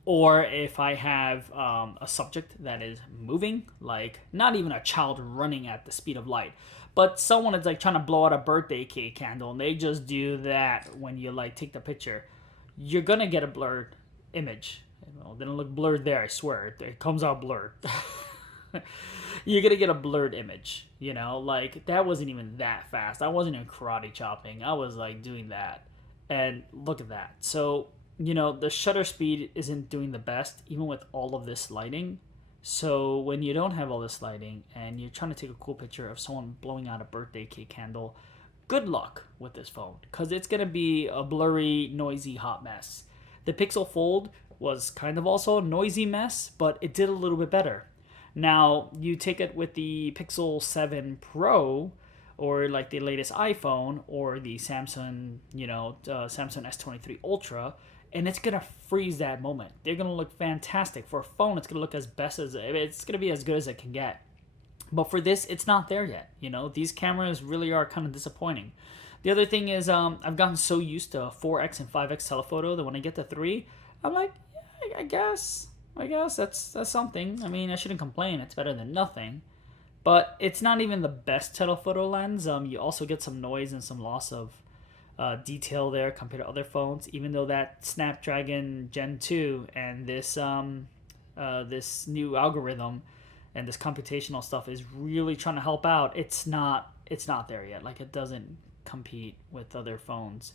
or if I have a subject that is moving, like not even a child running at the speed of light, but someone is like trying to blow out a birthday cake candle, and they just do that when you like take the picture, you're gonna get a blurred image. Well, it didn't look blurred there, I swear. It comes out blurred. You're gonna get a blurred image, like that wasn't even that fast. I wasn't even karate chopping. I was like doing that, and look at that. So the shutter speed isn't doing the best, even with all of this lighting. So when you don't have all this lighting and you're trying to take a cool picture of someone blowing out a birthday cake candle, good luck with this phone because it's going to be a blurry, noisy, hot mess. The Pixel Fold was kind of also a noisy mess, but it did a little bit better. Now, you take it with the Pixel 7 Pro or like the latest iPhone or the Samsung, Samsung S23 Ultra, and it's gonna freeze that moment. They're gonna look fantastic. For a phone, it's gonna look it's gonna be as good as it can get. But for this, it's not there yet. These cameras really are kind of disappointing. The other thing is, I've gotten so used to 4x and 5x telephoto that when I get to 3, I'm like, yeah, I guess that's something. I mean, I shouldn't complain. It's better than nothing. But it's not even the best telephoto lens. You also get some noise and some loss of detail there compared to other phones. Even though that Snapdragon Gen 2 and this new algorithm and this computational stuff is really trying to help out, it's not there yet. Like, it doesn't compete with other phones.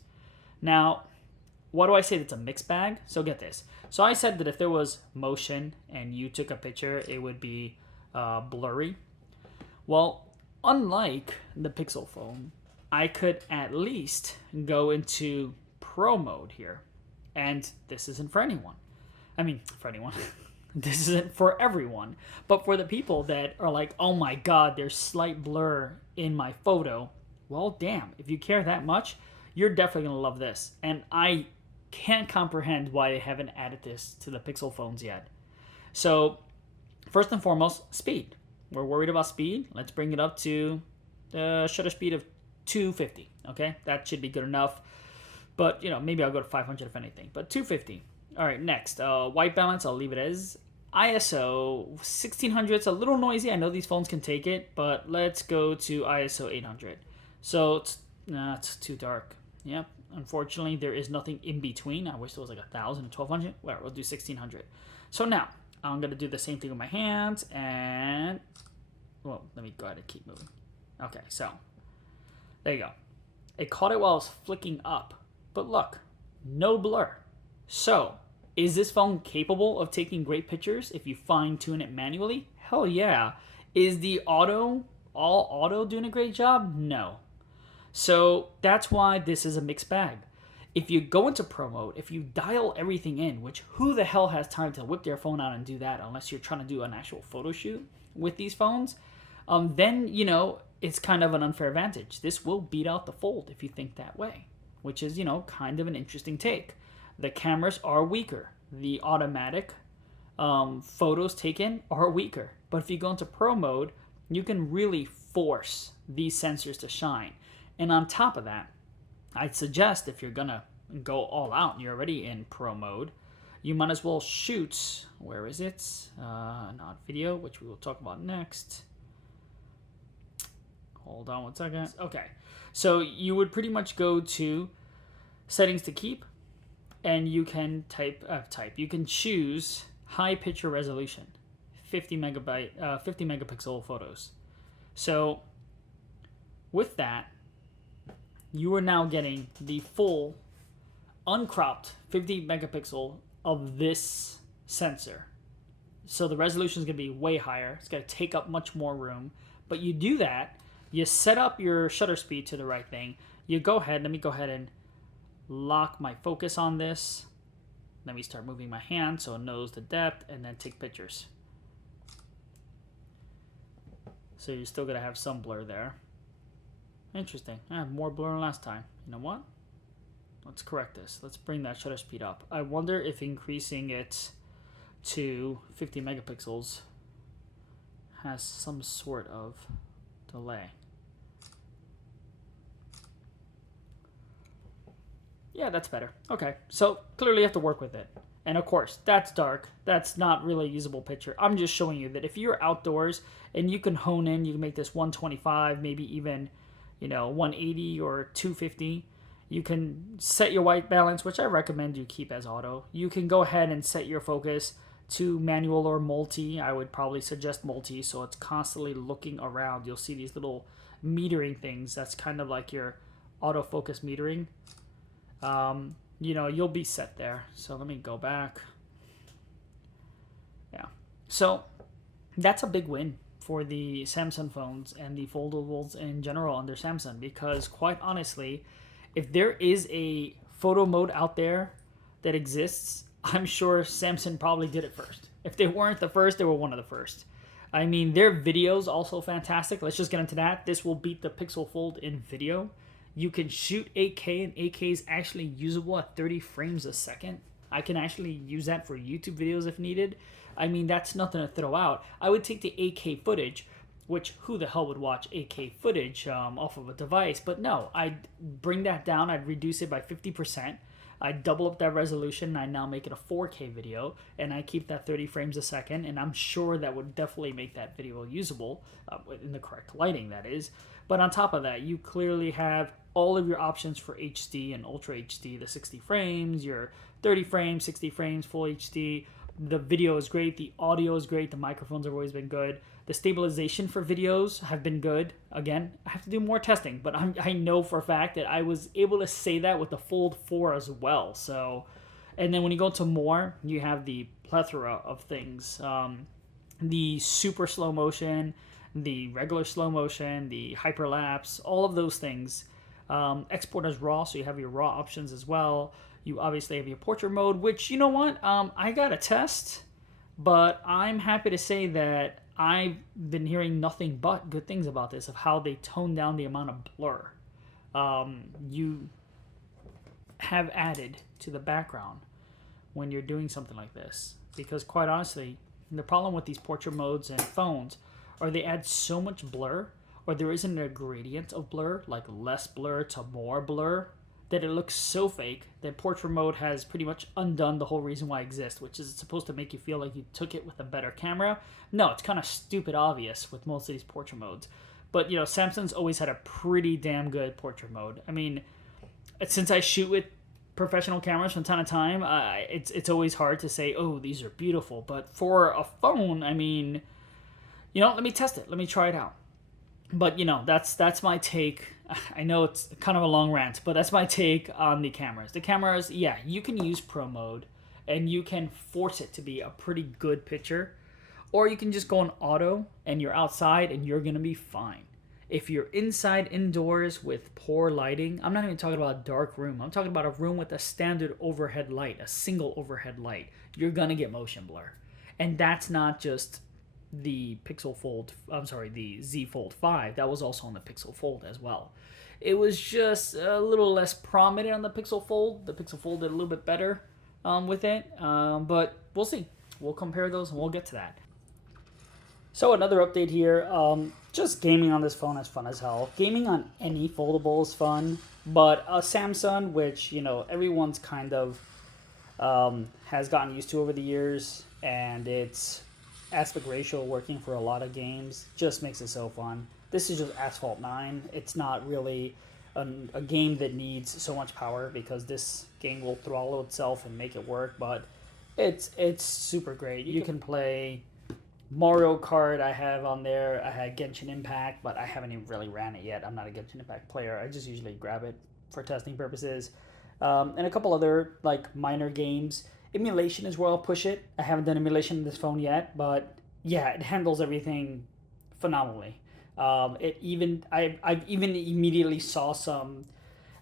Now, why do I say that's a mixed bag? So get this. So I said that if there was motion and you took a picture, it would be blurry. Well, unlike the Pixel phone, I could at least go into Pro mode here. And this isn't for anyone. I mean, for anyone. This isn't for everyone. But for the people that are like, oh my god, there's slight blur in my photo. Well, damn, if you care that much, you're definitely going to love this. And I can't comprehend why they haven't added this to the Pixel phones yet. So, first and foremost, speed. We're worried about speed. Let's bring it up to the shutter speed of 250. Okay, that should be good enough. But, maybe I'll go to 500 if anything. But 250. All right, next. White balance, I'll leave it as. ISO 1600. It's a little noisy. I know these phones can take it, but let's go to ISO 800. So it's too dark. Yep. Unfortunately, there is nothing in between. I wish there was like 1,000 and 1,200. Well, we'll do 1600. So now I'm gonna do the same thing with my hands, and well, let me go ahead and keep moving. Okay, so there you go. It caught it while I was flicking up, but look, no blur. So is this phone capable of taking great pictures if you fine tune it manually? Hell yeah. Is the all auto doing a great job? No. So that's why this is a mixed bag. If you go into Pro mode, if you dial everything in, which who the hell has time to whip their phone out and do that unless you're trying to do an actual photo shoot with these phones, then, it's kind of an unfair advantage. This will beat out the Fold if you think that way, which is, kind of an interesting take. The cameras are weaker. The automatic photos taken are weaker. But if you go into Pro mode, you can really force these sensors to shine. And on top of that, I'd suggest if you're going to go all out and you're already in Pro mode, you might as well shoot, where is it? Not video, which we will talk about next. Hold on 1 second. Okay, so you would pretty much go to settings to keep, and you can you can choose high picture resolution, 50 megapixel photos. So with that, you are now getting the full uncropped 50 megapixel of this sensor. So the resolution is going to be way higher. It's going to take up much more room. But you do that, you set up your shutter speed to the right thing. You go ahead, let me go ahead and lock my focus on this. Let me start moving my hand so it knows the depth, and then take pictures. So you're still going to have some blur there. Interesting. I have more blur than last time. You know what? Let's correct this. Let's bring that shutter speed up. I wonder if increasing it to 50 megapixels has some sort of delay. Yeah, that's better. Okay, so clearly you have to work with it. And of course, that's dark. That's not really a usable picture. I'm just showing you that if you're outdoors and you can hone in, you can make this 125, maybe even 180 or 250. You can set your white balance, which I recommend you keep as auto. You can go ahead and set your focus to manual or multi. I would probably suggest multi, so it's constantly looking around. You'll see these little metering things. That's kind of like your autofocus metering. You'll be set there. So let me go back. Yeah. So that's a big win for the Samsung phones and the foldables in general under Samsung, because quite honestly, if there is a photo mode out there that exists, I'm sure Samsung probably did it first. If they weren't the first, they were one of the first. I mean, their videos also fantastic. Let's just get into that. This will beat the Pixel Fold in video. You can shoot 8K, and 8K is actually usable at 30 frames a second. I can actually use that for YouTube videos if needed. I mean, that's nothing to throw out. I would take the 8K footage, which who the hell would watch 8K footage off of a device? But no, I'd bring that down. I'd reduce it by 50%. I double up that resolution, and I now make it a 4K video, and I keep that 30 frames a second, and I'm sure that would definitely make that video usable, in the correct lighting, that is. But on top of that, you clearly have all of your options for HD and Ultra HD, the 60 frames, your 30 frames, 60 frames, Full HD. The video is great, the audio is great, the microphones have always been good. The stabilization for videos have been good. Again, I have to do more testing, but I know for a fact that I was able to say that with the Fold 4 as well. So, and then when you go to more, you have the plethora of things. The super slow motion, the regular slow motion, the hyperlapse, all of those things. Export as RAW, so you have your RAW options as well. You obviously have your portrait mode, which, you know what, I got a test, but I'm happy to say that I've been hearing nothing but good things about this, of how they tone down the amount of blur you have added to the background when you're doing something like this. Because quite honestly, the problem with these portrait modes and phones are they add so much blur, or there isn't a gradient of blur, like less blur to more blur, that it looks so fake that portrait mode has pretty much undone the whole reason why it exists, which is it's supposed to make you feel like you took it with a better camera. No, it's kind of stupid obvious with most of these portrait modes. But, you know, Samsung's always had a pretty damn good portrait mode. I mean, since I shoot with professional cameras from time to time, it's always hard to say, oh, these are beautiful. But for a phone, I mean, you know, let me test it. Let me try it out. But, you know, that's my take. I know it's kind of a long rant, but that's my take on the cameras. The cameras, yeah, you can use Pro mode, and you can force it to be a pretty good picture. Or you can just go on auto, and you're outside, and you're going to be fine. If you're inside, indoors, with poor lighting, I'm not even talking about a dark room. I'm talking about a room with a standard overhead light, a single overhead light. You're going to get motion blur. And that's not just the the Z Fold 5. That was also on the Pixel Fold as well. It was just a little less prominent on the Pixel Fold. The Pixel Fold did a little bit better with it, but we'll see. We'll compare those and we'll get to that. So another update here, just gaming on this phone is fun as hell. Gaming on any foldable is fun, but a Samsung, which, you know, everyone's kind of has gotten used to over the years, and it's aspect ratio working for a lot of games, just makes it so fun. This is just Asphalt 9. It's not really a game that needs so much power, because this game will throttle itself and make it work, but it's super great. You can play Mario Kart I have on there. I had Genshin Impact, but I haven't even really ran it yet. I'm not a Genshin Impact player. I just usually grab it for testing purposes. And a couple other like minor games. Emulation is where I'll push it. I haven't done emulation in this phone yet, but yeah, it handles everything phenomenally. I've even immediately saw some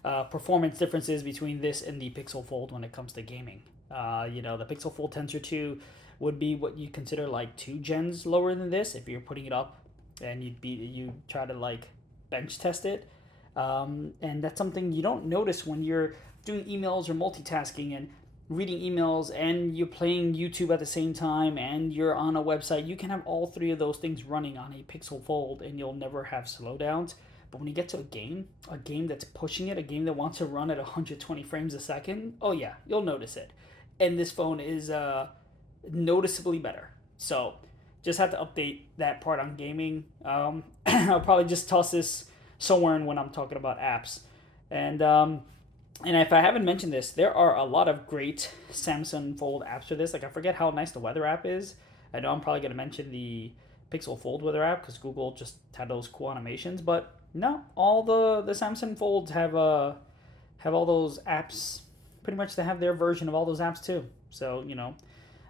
performance differences between this and the Pixel Fold when it comes to gaming. You know, the Pixel Fold Tensor 2 would be what you consider like 2 gens lower than this if you're putting it up and you try to like bench test it. And that's something you don't notice when you're doing emails or multitasking and reading emails and you're playing YouTube at the same time and you're on a website. You can have all three of those things running on a Pixel Fold and you'll never have slowdowns. But when you get to a game that's pushing it, a game that wants to run at 120 frames a second, oh yeah, you'll notice it. And this phone is noticeably better. So just have to update that part on gaming. I'll probably just toss this somewhere in when I'm talking about apps. And if I haven't mentioned this, there are a lot of great Samsung Fold apps for this. Like, I forget how nice the weather app is. I know I'm probably going to mention the Pixel Fold weather app because Google just had those cool animations. But no, all the Samsung Folds have all those apps. Pretty much they have their version of all those apps too. So, you know,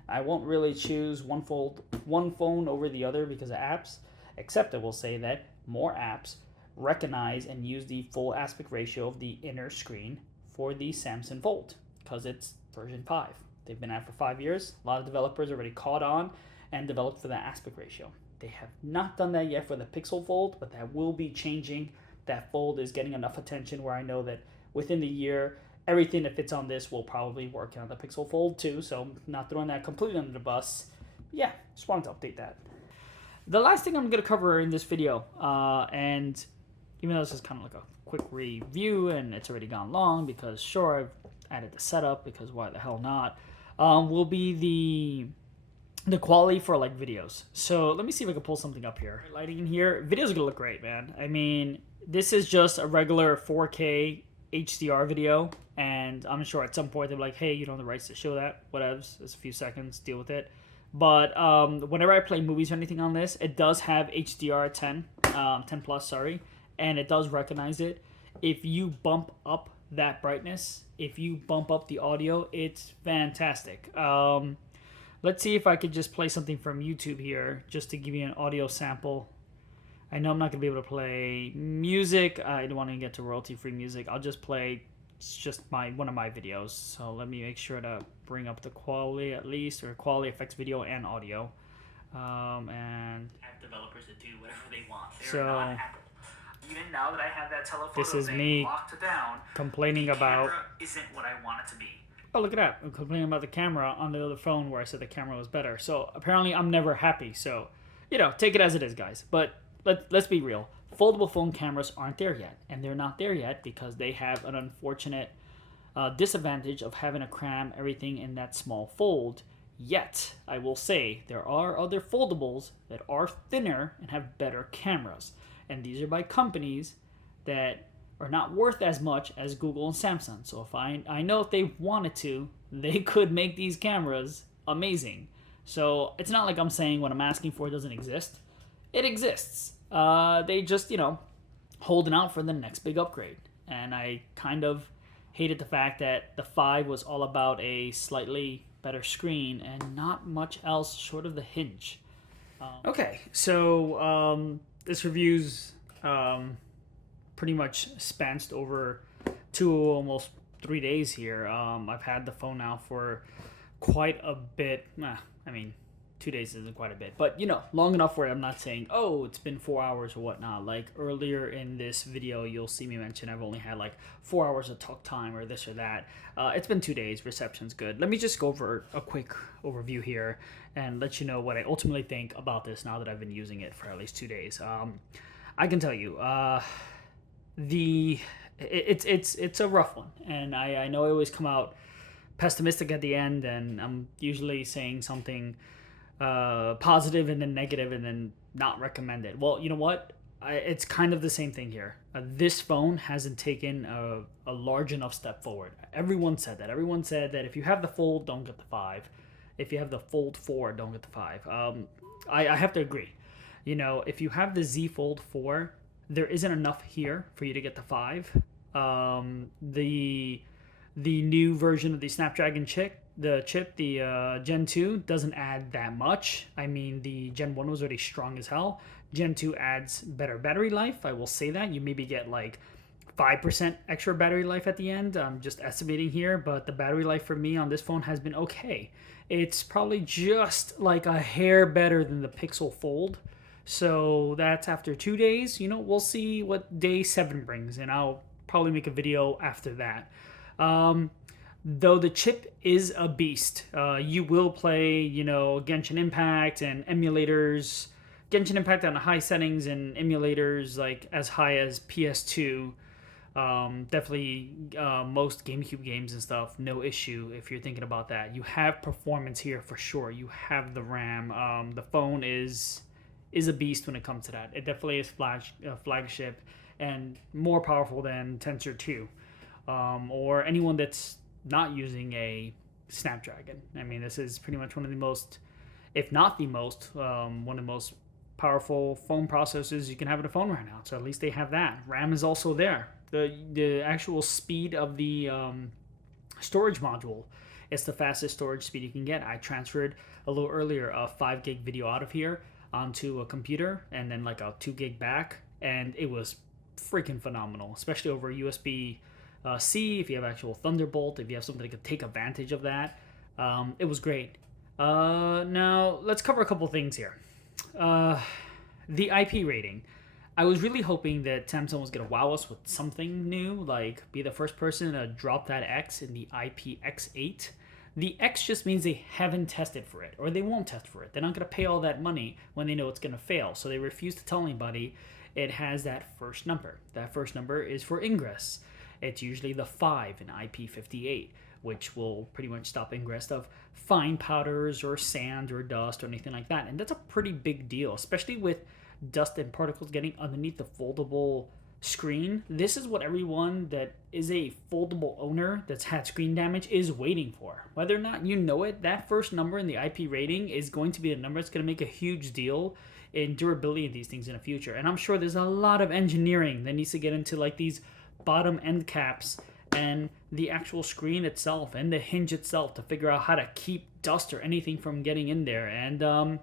I won't really choose one phone over the other because of apps, except I will say that more apps recognize and use the full aspect ratio of the inner screen for the Samsung Fold because it's version 5. They've been out for 5 years. A lot of developers already caught on and developed for that aspect ratio. They have not done that yet for the Pixel Fold, but that will be changing. That Fold is getting enough attention where I know that within the year, everything that fits on this will probably work on the Pixel Fold too, so not throwing that completely under the bus. Yeah, just wanted to update that. The last thing I'm going to cover in this video, and even though this is kind of like a quick review and it's already gone long because sure, I've added the setup because why the hell not, will be the quality for like videos. So let me see if I can pull something up here. Lighting in here, videos are gonna look great, man. I mean, this is just a regular 4K HDR video, and I'm sure at some point they're like, hey, you don't have the rights to show that. Whatever, it's a few seconds, deal with it. But whenever I play movies or anything on this, it does have HDR 10, 10 plus, sorry, and it does recognize it. If you bump up that brightness, if you bump up the audio, it's fantastic. Let's see if I could just play something from YouTube here, just to give you an audio sample. I know I'm not going to be able to play music. I don't want to get to royalty-free music. I'll just play just one of my videos. So let me make sure to bring up the quality at least, or quality effects video and audio. And app developers that do whatever they want. They're not Apple. Even now that I have that telephoto This is me locked down, complaining about. Isn't what I want it to be. Oh, look at that. I'm complaining about the camera on the other phone where I said the camera was better. So apparently I'm never happy. So, take it as it is, guys. But let's be real. Foldable phone cameras aren't there yet. And they're not there yet because they have an unfortunate disadvantage of having to cram everything in that small fold. Yet, I will say, there are other foldables that are thinner and have better cameras. And these are by companies that are not worth as much as Google and Samsung. So if I know if they wanted to, they could make these cameras amazing. So it's not like I'm saying what I'm asking for doesn't exist. It exists. They just, holding out for the next big upgrade. And I kind of hated the fact that the 5 was all about a slightly better screen and not much else short of the hinge. Okay, so this review's pretty much spanced over 2, almost 3 days here. I've had the phone now for quite a bit. 2 days isn't quite a bit, but long enough where I'm not saying, oh, it's been 4 hours or whatnot. Like earlier in this video, you'll see me mention I've only had like 4 hours of talk time or this or that. It's been 2 days. Reception's good. Let me just go over a quick overview here and let you know what I ultimately think about this now that I've been using it for at least 2 days. I can tell you, it's a rough one, and I know I always come out pessimistic at the end, and I'm usually saying something positive and then negative and then not recommend it. Well, you know what? It's kind of the same thing here. This phone hasn't taken a large enough step forward. Everyone said that. Everyone said that if you have the Fold, don't get the 5. If you have the Fold 4, don't get the 5. I have to agree. If you have the Z Fold 4, there isn't enough here for you to get the 5. The new version of the Snapdragon chip, the Gen 2, doesn't add that much. I mean, the Gen 1 was already strong as hell. Gen 2 adds better battery life. I will say that. You maybe get like 5% extra battery life at the end. I'm just estimating here, but the battery life for me on this phone has been okay. It's probably just like a hair better than the Pixel Fold. So that's after 2 days. We'll see what day 7 brings, and I'll probably make a video after that. Though the chip is a beast. You will play, Genshin Impact and emulators. Genshin Impact on the high settings and emulators like as high as PS2. Definitely most GameCube games and stuff, no issue if you're thinking about that. You have performance here for sure. You have the RAM. The phone is a beast when it comes to that. It definitely is flagship and more powerful than Tensor 2 or anyone that's not using a Snapdragon. I mean, this is pretty much one of the most, if not the most, one of the most powerful phone processors you can have in a phone right now. So at least they have that. RAM is also there. The actual speed of the storage module It's the fastest storage speed you can get. I transferred a little earlier a 5 gig video out of here onto a computer and then like a 2 gig back, and it was freaking phenomenal, especially over USB C. If you have actual Thunderbolt, if you have something that could take advantage of that, it was great. Now let's cover a couple things here. The IP rating. I was really hoping that Samsung was going to wow us with something new, like be the first person to drop that X in the IPX8. The X just means they haven't tested for it, or they won't test for it. They're not going to pay all that money when they know it's going to fail, so they refuse to tell anybody it has that first number. That first number is for ingress. It's usually the 5 in IP58, which will pretty much stop ingress of fine powders or sand or dust or anything like that. And that's a pretty big deal, especially with dust and particles getting underneath the foldable screen. This is what everyone that is a foldable owner that's had screen damage is waiting for. Whether or not you know it, that first number in the IP rating is going to be a number that's going to make a huge deal in durability of these things in the future. And I'm sure there's a lot of engineering that needs to get into like these bottom end caps and the actual screen itself and the hinge itself to figure out how to keep dust or anything from getting in there. And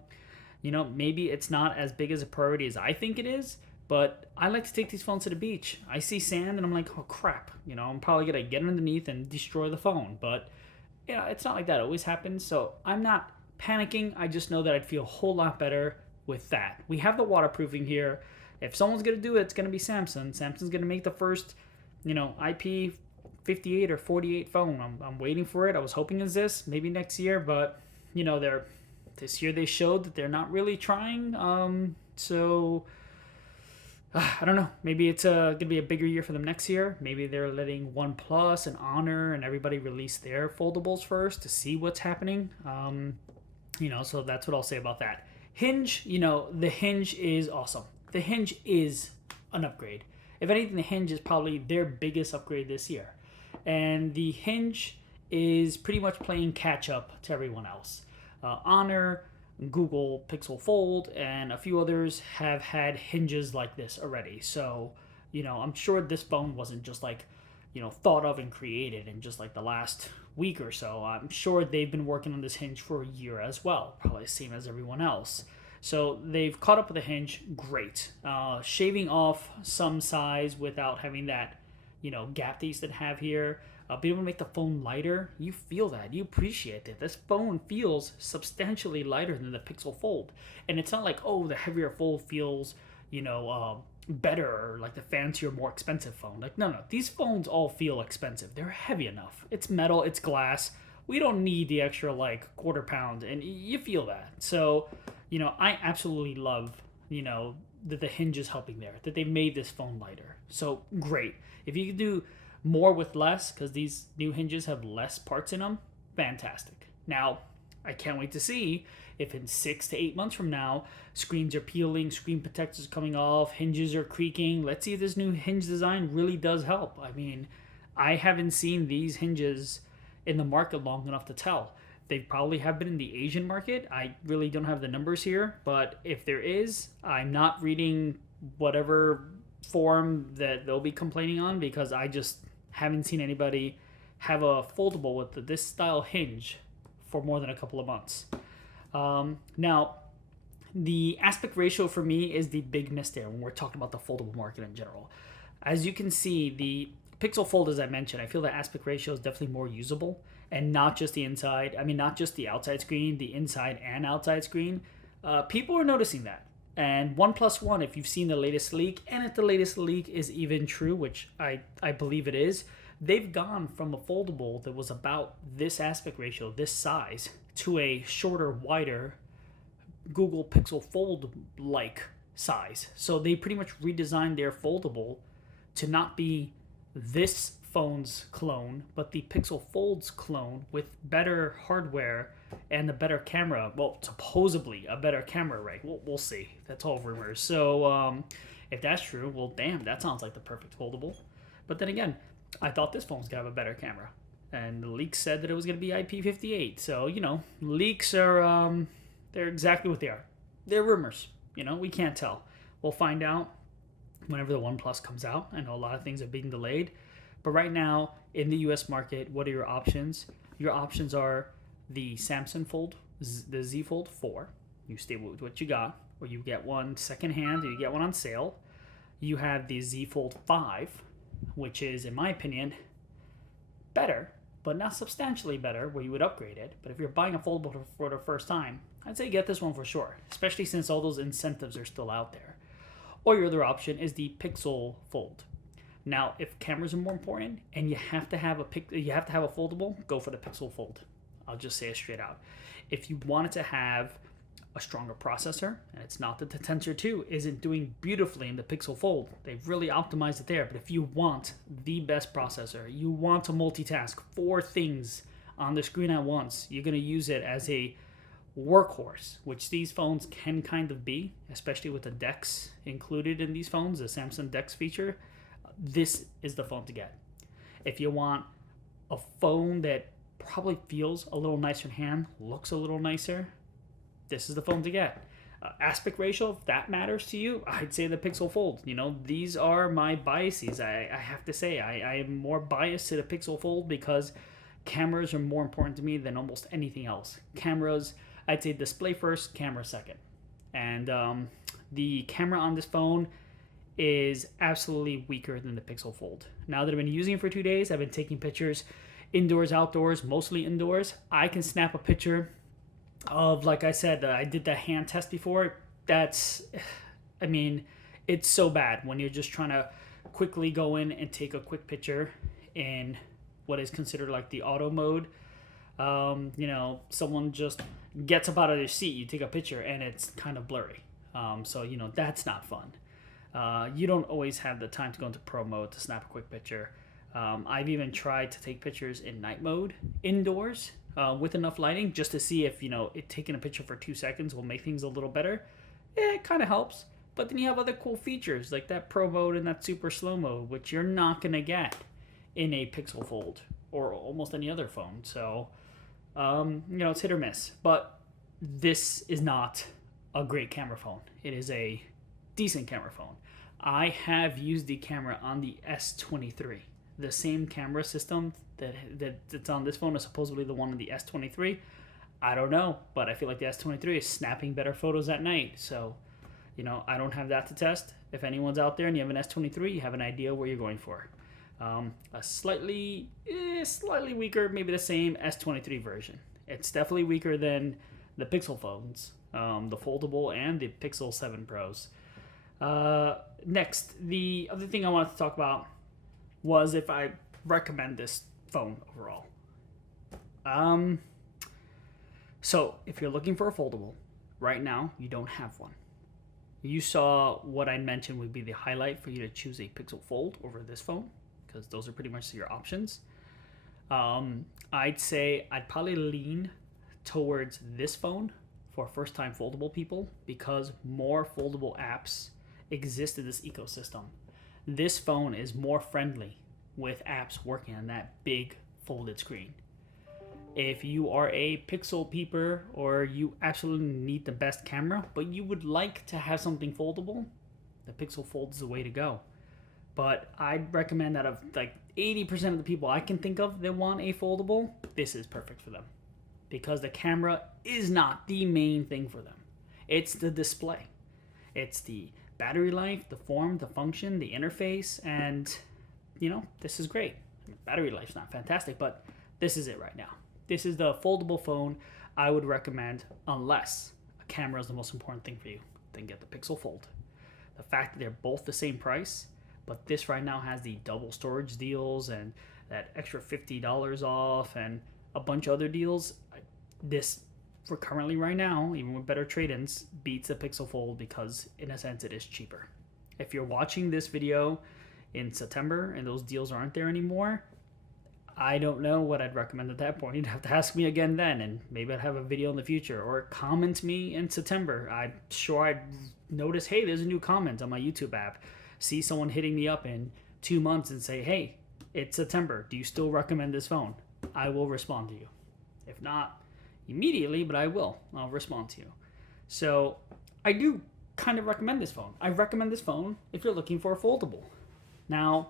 maybe it's not as big as a priority as I think it is, but I like to take these phones to the beach. I see sand and I'm like, oh crap, I'm probably gonna get underneath and destroy the phone. But it's not like that always happens, so I'm not panicking. I just know that I'd feel a whole lot better with that. We have the waterproofing here. If someone's gonna do it, it's gonna be Samsung. Samsung's gonna make the first, IP 58 or 48 phone. I'm waiting for it. I was hoping it's this, maybe next year, but this year they showed that they're not really trying. So I don't know. Maybe it's gonna be a bigger year for them next year. Maybe they're letting OnePlus and Honor and everybody release their foldables first to see what's happening. So that's what I'll say about that. Hinge, the Hinge is awesome. The Hinge is an upgrade. If anything, the Hinge is probably their biggest upgrade this year. And the Hinge is pretty much playing catch up to everyone else. Honor, Google Pixel Fold, and a few others have had hinges like this already. So, I'm sure this phone wasn't just like, thought of and created in just like the last week or so. I'm sure they've been working on this hinge for a year as well, probably the same as everyone else. So they've caught up with the hinge, great. Shaving off some size without having that, gap that you used to have here. Being able to make the phone lighter, you feel that, you appreciate it. This phone feels substantially lighter than the Pixel Fold. And it's not like, oh, the heavier Fold feels, better, or like the fancier, more expensive phone. Like, no, these phones all feel expensive. They're heavy enough. It's metal, it's glass. We don't need the extra like quarter pound, and you feel that. So, I absolutely love, that the hinge is helping there, that they made this phone lighter. So great. If you can do more with less, because these new hinges have less parts in them, fantastic. Now, I can't wait to see if in 6 to 8 months from now, screens are peeling, screen protectors coming off, hinges are creaking. Let's see if this new hinge design really does help. I mean, I haven't seen these hinges in the market long enough to tell. They probably have been in the Asian market. I really don't have the numbers here, but if there is, I'm not reading whatever forum that they'll be complaining on, because I just haven't seen anybody have a foldable with this style hinge for more than a couple of months. Now, the aspect ratio for me is the big miss there when we're talking about the foldable market in general. As you can see, the Pixel Fold, as I mentioned, I feel the aspect ratio is definitely more usable, and not just the inside. I mean, not just the outside screen, the inside and outside screen. People are noticing that. And 1+1, if you've seen the latest leak, and if the latest leak is even true, which I believe it is, they've gone from a foldable that was about this aspect ratio, this size, to a shorter, wider Google Pixel Fold-like size. So they pretty much redesigned their foldable to not be this phone's clone, but the Pixel Fold's clone with better hardware and a better camera. Well, supposedly a better camera array. We'll see. That's all rumors. So if that's true, well, damn, that sounds like the perfect foldable. But then again, I thought this phone was going to have a better camera. And the leaks said that it was going to be IP58. So, leaks are, they're exactly what they are. They're rumors. We can't tell. We'll find out whenever the OnePlus comes out. I know a lot of things are being delayed. But right now, in the US market, what are your options? your options are the Samsung Fold, the Z Fold 4. You stay with what you got, or you get one secondhand, or you get one on sale. You have the Z Fold 5, which is, in my opinion, better, but not substantially better, where you would upgrade it. But if you're buying a foldable for the first time, I'd say get this one for sure, especially since all those incentives are still out there. Or your other option is the Pixel Fold. Now, if cameras are more important and you have to have a foldable, go for the Pixel Fold. I'll just say it straight out. If you wanted to have a stronger processor, and it's not that the Tensor 2 isn't doing beautifully in the Pixel Fold, they've really optimized it there, but if you want the best processor, you want to multitask 4 things on the screen at once, you're going to use it as a workhorse, which these phones can kind of be, especially with the DeX included in these phones, the Samsung DeX feature. This is the phone to get. If you want a phone that probably feels a little nicer in hand, looks a little nicer, this is the phone to get. Aspect ratio, if that matters to you, I'd say the Pixel Fold. You know, these are my biases. I have to say, I am more biased to the Pixel Fold because cameras are more important to me than almost anything else. Cameras, I'd say display first, camera second. And the camera on this phone is absolutely weaker than the Pixel Fold. Now that I've been using it for 2 days, I've been taking pictures indoors, outdoors, mostly indoors. I can snap a picture of, like I said, I did the hand test before. It's so bad when you're just trying to quickly go in and take a quick picture in what is considered like the auto mode. Someone just gets up out of their seat, you take a picture, and it's kind of blurry. That's not fun. You don't always have the time to go into pro mode to snap a quick picture. I've even tried to take pictures in night mode indoors with enough lighting just to see if, taking a picture for 2 seconds will make things a little better. It kind of helps. But then you have other cool features like that pro mode and that super slow mode, which you're not going to get in a Pixel Fold or almost any other phone. So, it's hit or miss. But this is not a great camera phone. It is a decent camera phone. I have used the camera on the S23. The same camera system that's on this phone is supposedly the one on the S23. I don't know, but I feel like the S23 is snapping better photos at night. So, I don't have that to test. If anyone's out there and you have an S23, you have an idea what you're going for. A slightly weaker, maybe the same S23 version. It's definitely weaker than the Pixel phones, the foldable and the Pixel 7 Pros. Next, the other thing I wanted to talk about was if I recommend this phone overall. So if you're looking for a foldable, right now you don't have one. You saw what I mentioned would be the highlight for you to choose a Pixel Fold over this phone, because those are pretty much your options. I'd say I'd probably lean towards this phone for first-time foldable people because more foldable apps exist in this ecosystem. This phone is more friendly with apps working on that big folded screen. If you are a Pixel peeper or you absolutely need the best camera, but you would like to have something foldable, the Pixel Fold is the way to go. But I'd recommend that of like 80% of the people I can think of that want a foldable, this is perfect for them. Because the camera is not the main thing for them. It's the display. It's the battery life, the form, the function, the interface, and this is great. Battery life's not fantastic, but this is it right now. This is the foldable phone I would recommend unless a camera is the most important thing for you. Then get the Pixel Fold. The fact that they're both the same price, but this right now has the double storage deals and that extra $50 off and a bunch of other deals. This, for currently right now, even with better trade-ins, beats the Pixel Fold because in a sense it is cheaper. If you're watching this video in September and those deals aren't there anymore, I don't know what I'd recommend at that point. You'd have to ask me again then, and maybe I'd have a video in the future, or comment me in September. I'm sure I'd notice, hey, there's a new comment on my YouTube app. See someone hitting me up in 2 months and say, hey, it's September. Do you still recommend this phone? I will respond to you. If not immediately, but I will. I'll respond to you. So I do kind of recommend this phone. I recommend this phone if you're looking for a foldable. Now,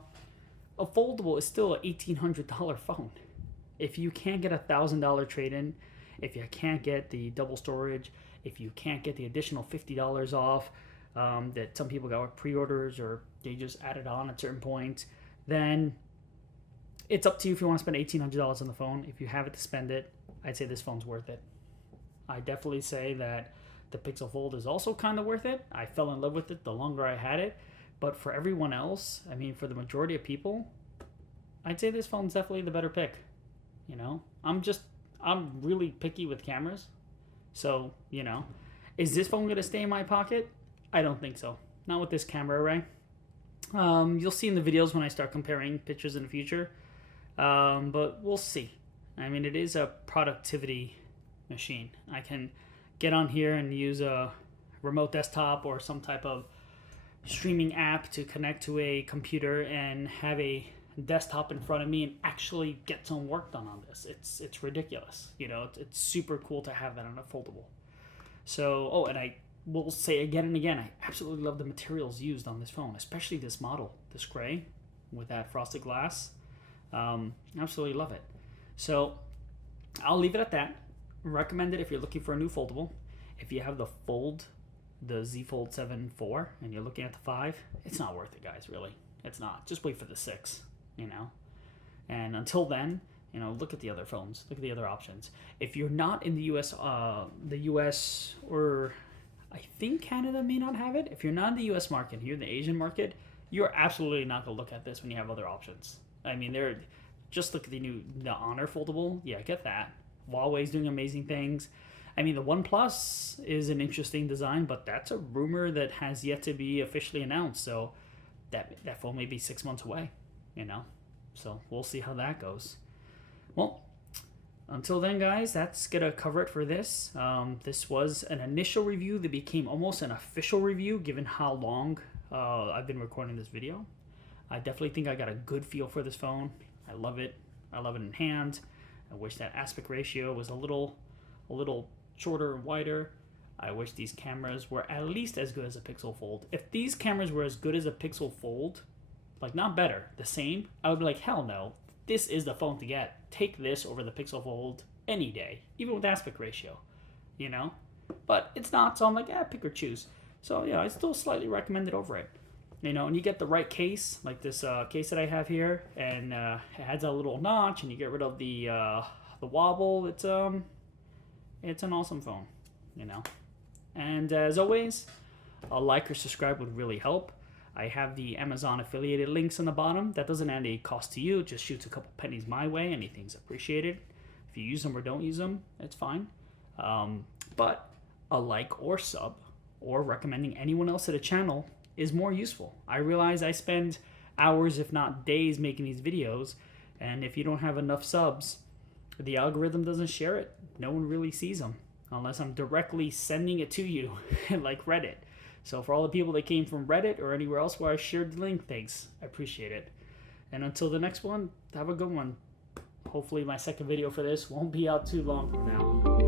a foldable is still an $1,800 phone. If you can't get $1,000 trade-in, if you can't get the double storage, if you can't get the additional $50 off that some people got with pre-orders or they just added on at certain points, then it's up to you if you want to spend $1,800 on the phone. If you have it to spend it, I'd say this phone's worth it. I definitely say that the Pixel Fold is also kind of worth it. I fell in love with it the longer I had it. But for everyone else, I mean, for the majority of people, I'd say this phone's definitely the better pick. You know, I'm really picky with cameras. So, you know, is this phone going to stay in my pocket? I don't think so. Not with this camera array. You'll see in the videos when I start comparing pictures in the future. But we'll see. I mean, it is a productivity machine. I can get on here and use a remote desktop or some type of streaming app to connect to a computer and have a desktop in front of me and actually get some work done on this. It's ridiculous. You know, it's super cool to have that on a foldable. So, and I will say again and again, I absolutely love the materials used on this phone, especially this model, this gray with that frosted glass. Absolutely love it. So I'll leave it at that. Recommend it if you're looking for a new foldable. If you have the Z Fold 7 IV, and you're looking at the 5, it's not worth it, guys, really. It's not. Just wait for the 6, you know. And until then, you know, look at the other phones. Look at the other options. If you're not in the US, or I think Canada may not have it. If you're not in the US market, you're in the Asian market, you're absolutely not going to look at this when you have other options. I mean, just look at the Honor foldable. Yeah, get that. Huawei's doing amazing things. I mean, the OnePlus is an interesting design, but that's a rumor that has yet to be officially announced. So that phone may be 6 months away, you know. So we'll see how that goes. Well, until then, guys, that's going to cover it for this. This was an initial review that became almost an official review given how long I've been recording this video. I definitely think I got a good feel for this phone. I love it. I love it in hand. I wish that aspect ratio was a little shorter and wider. I wish these cameras were at least as good as a Pixel Fold. If these cameras were as good as a Pixel Fold, like not better, the same, I would be like, hell no, this is the phone to get. Take this over the Pixel Fold any day, even with aspect ratio, you know? But it's not, so I'm like, pick or choose. So yeah, I still slightly recommend it over it. You know, and you get the right case, like this case that I have here, and it has a little notch, and you get rid of the wobble. It's an awesome phone, you know. And as always, a like or subscribe would really help. I have the Amazon affiliated links on the bottom. That doesn't add any cost to you. It just shoots a couple pennies my way. Anything's appreciated. If you use them or don't use them, it's fine. But a like or sub or recommending anyone else to the channel is more useful. I realize I spend hours, if not days, making these videos, and if you don't have enough subs, the algorithm doesn't share it. No one really sees them unless I'm directly sending it to you, like Reddit. So for all the people that came from Reddit or anywhere else where I shared the link, thanks. I appreciate it. And until the next one, have a good one. Hopefully my second video for this won't be out too long from now.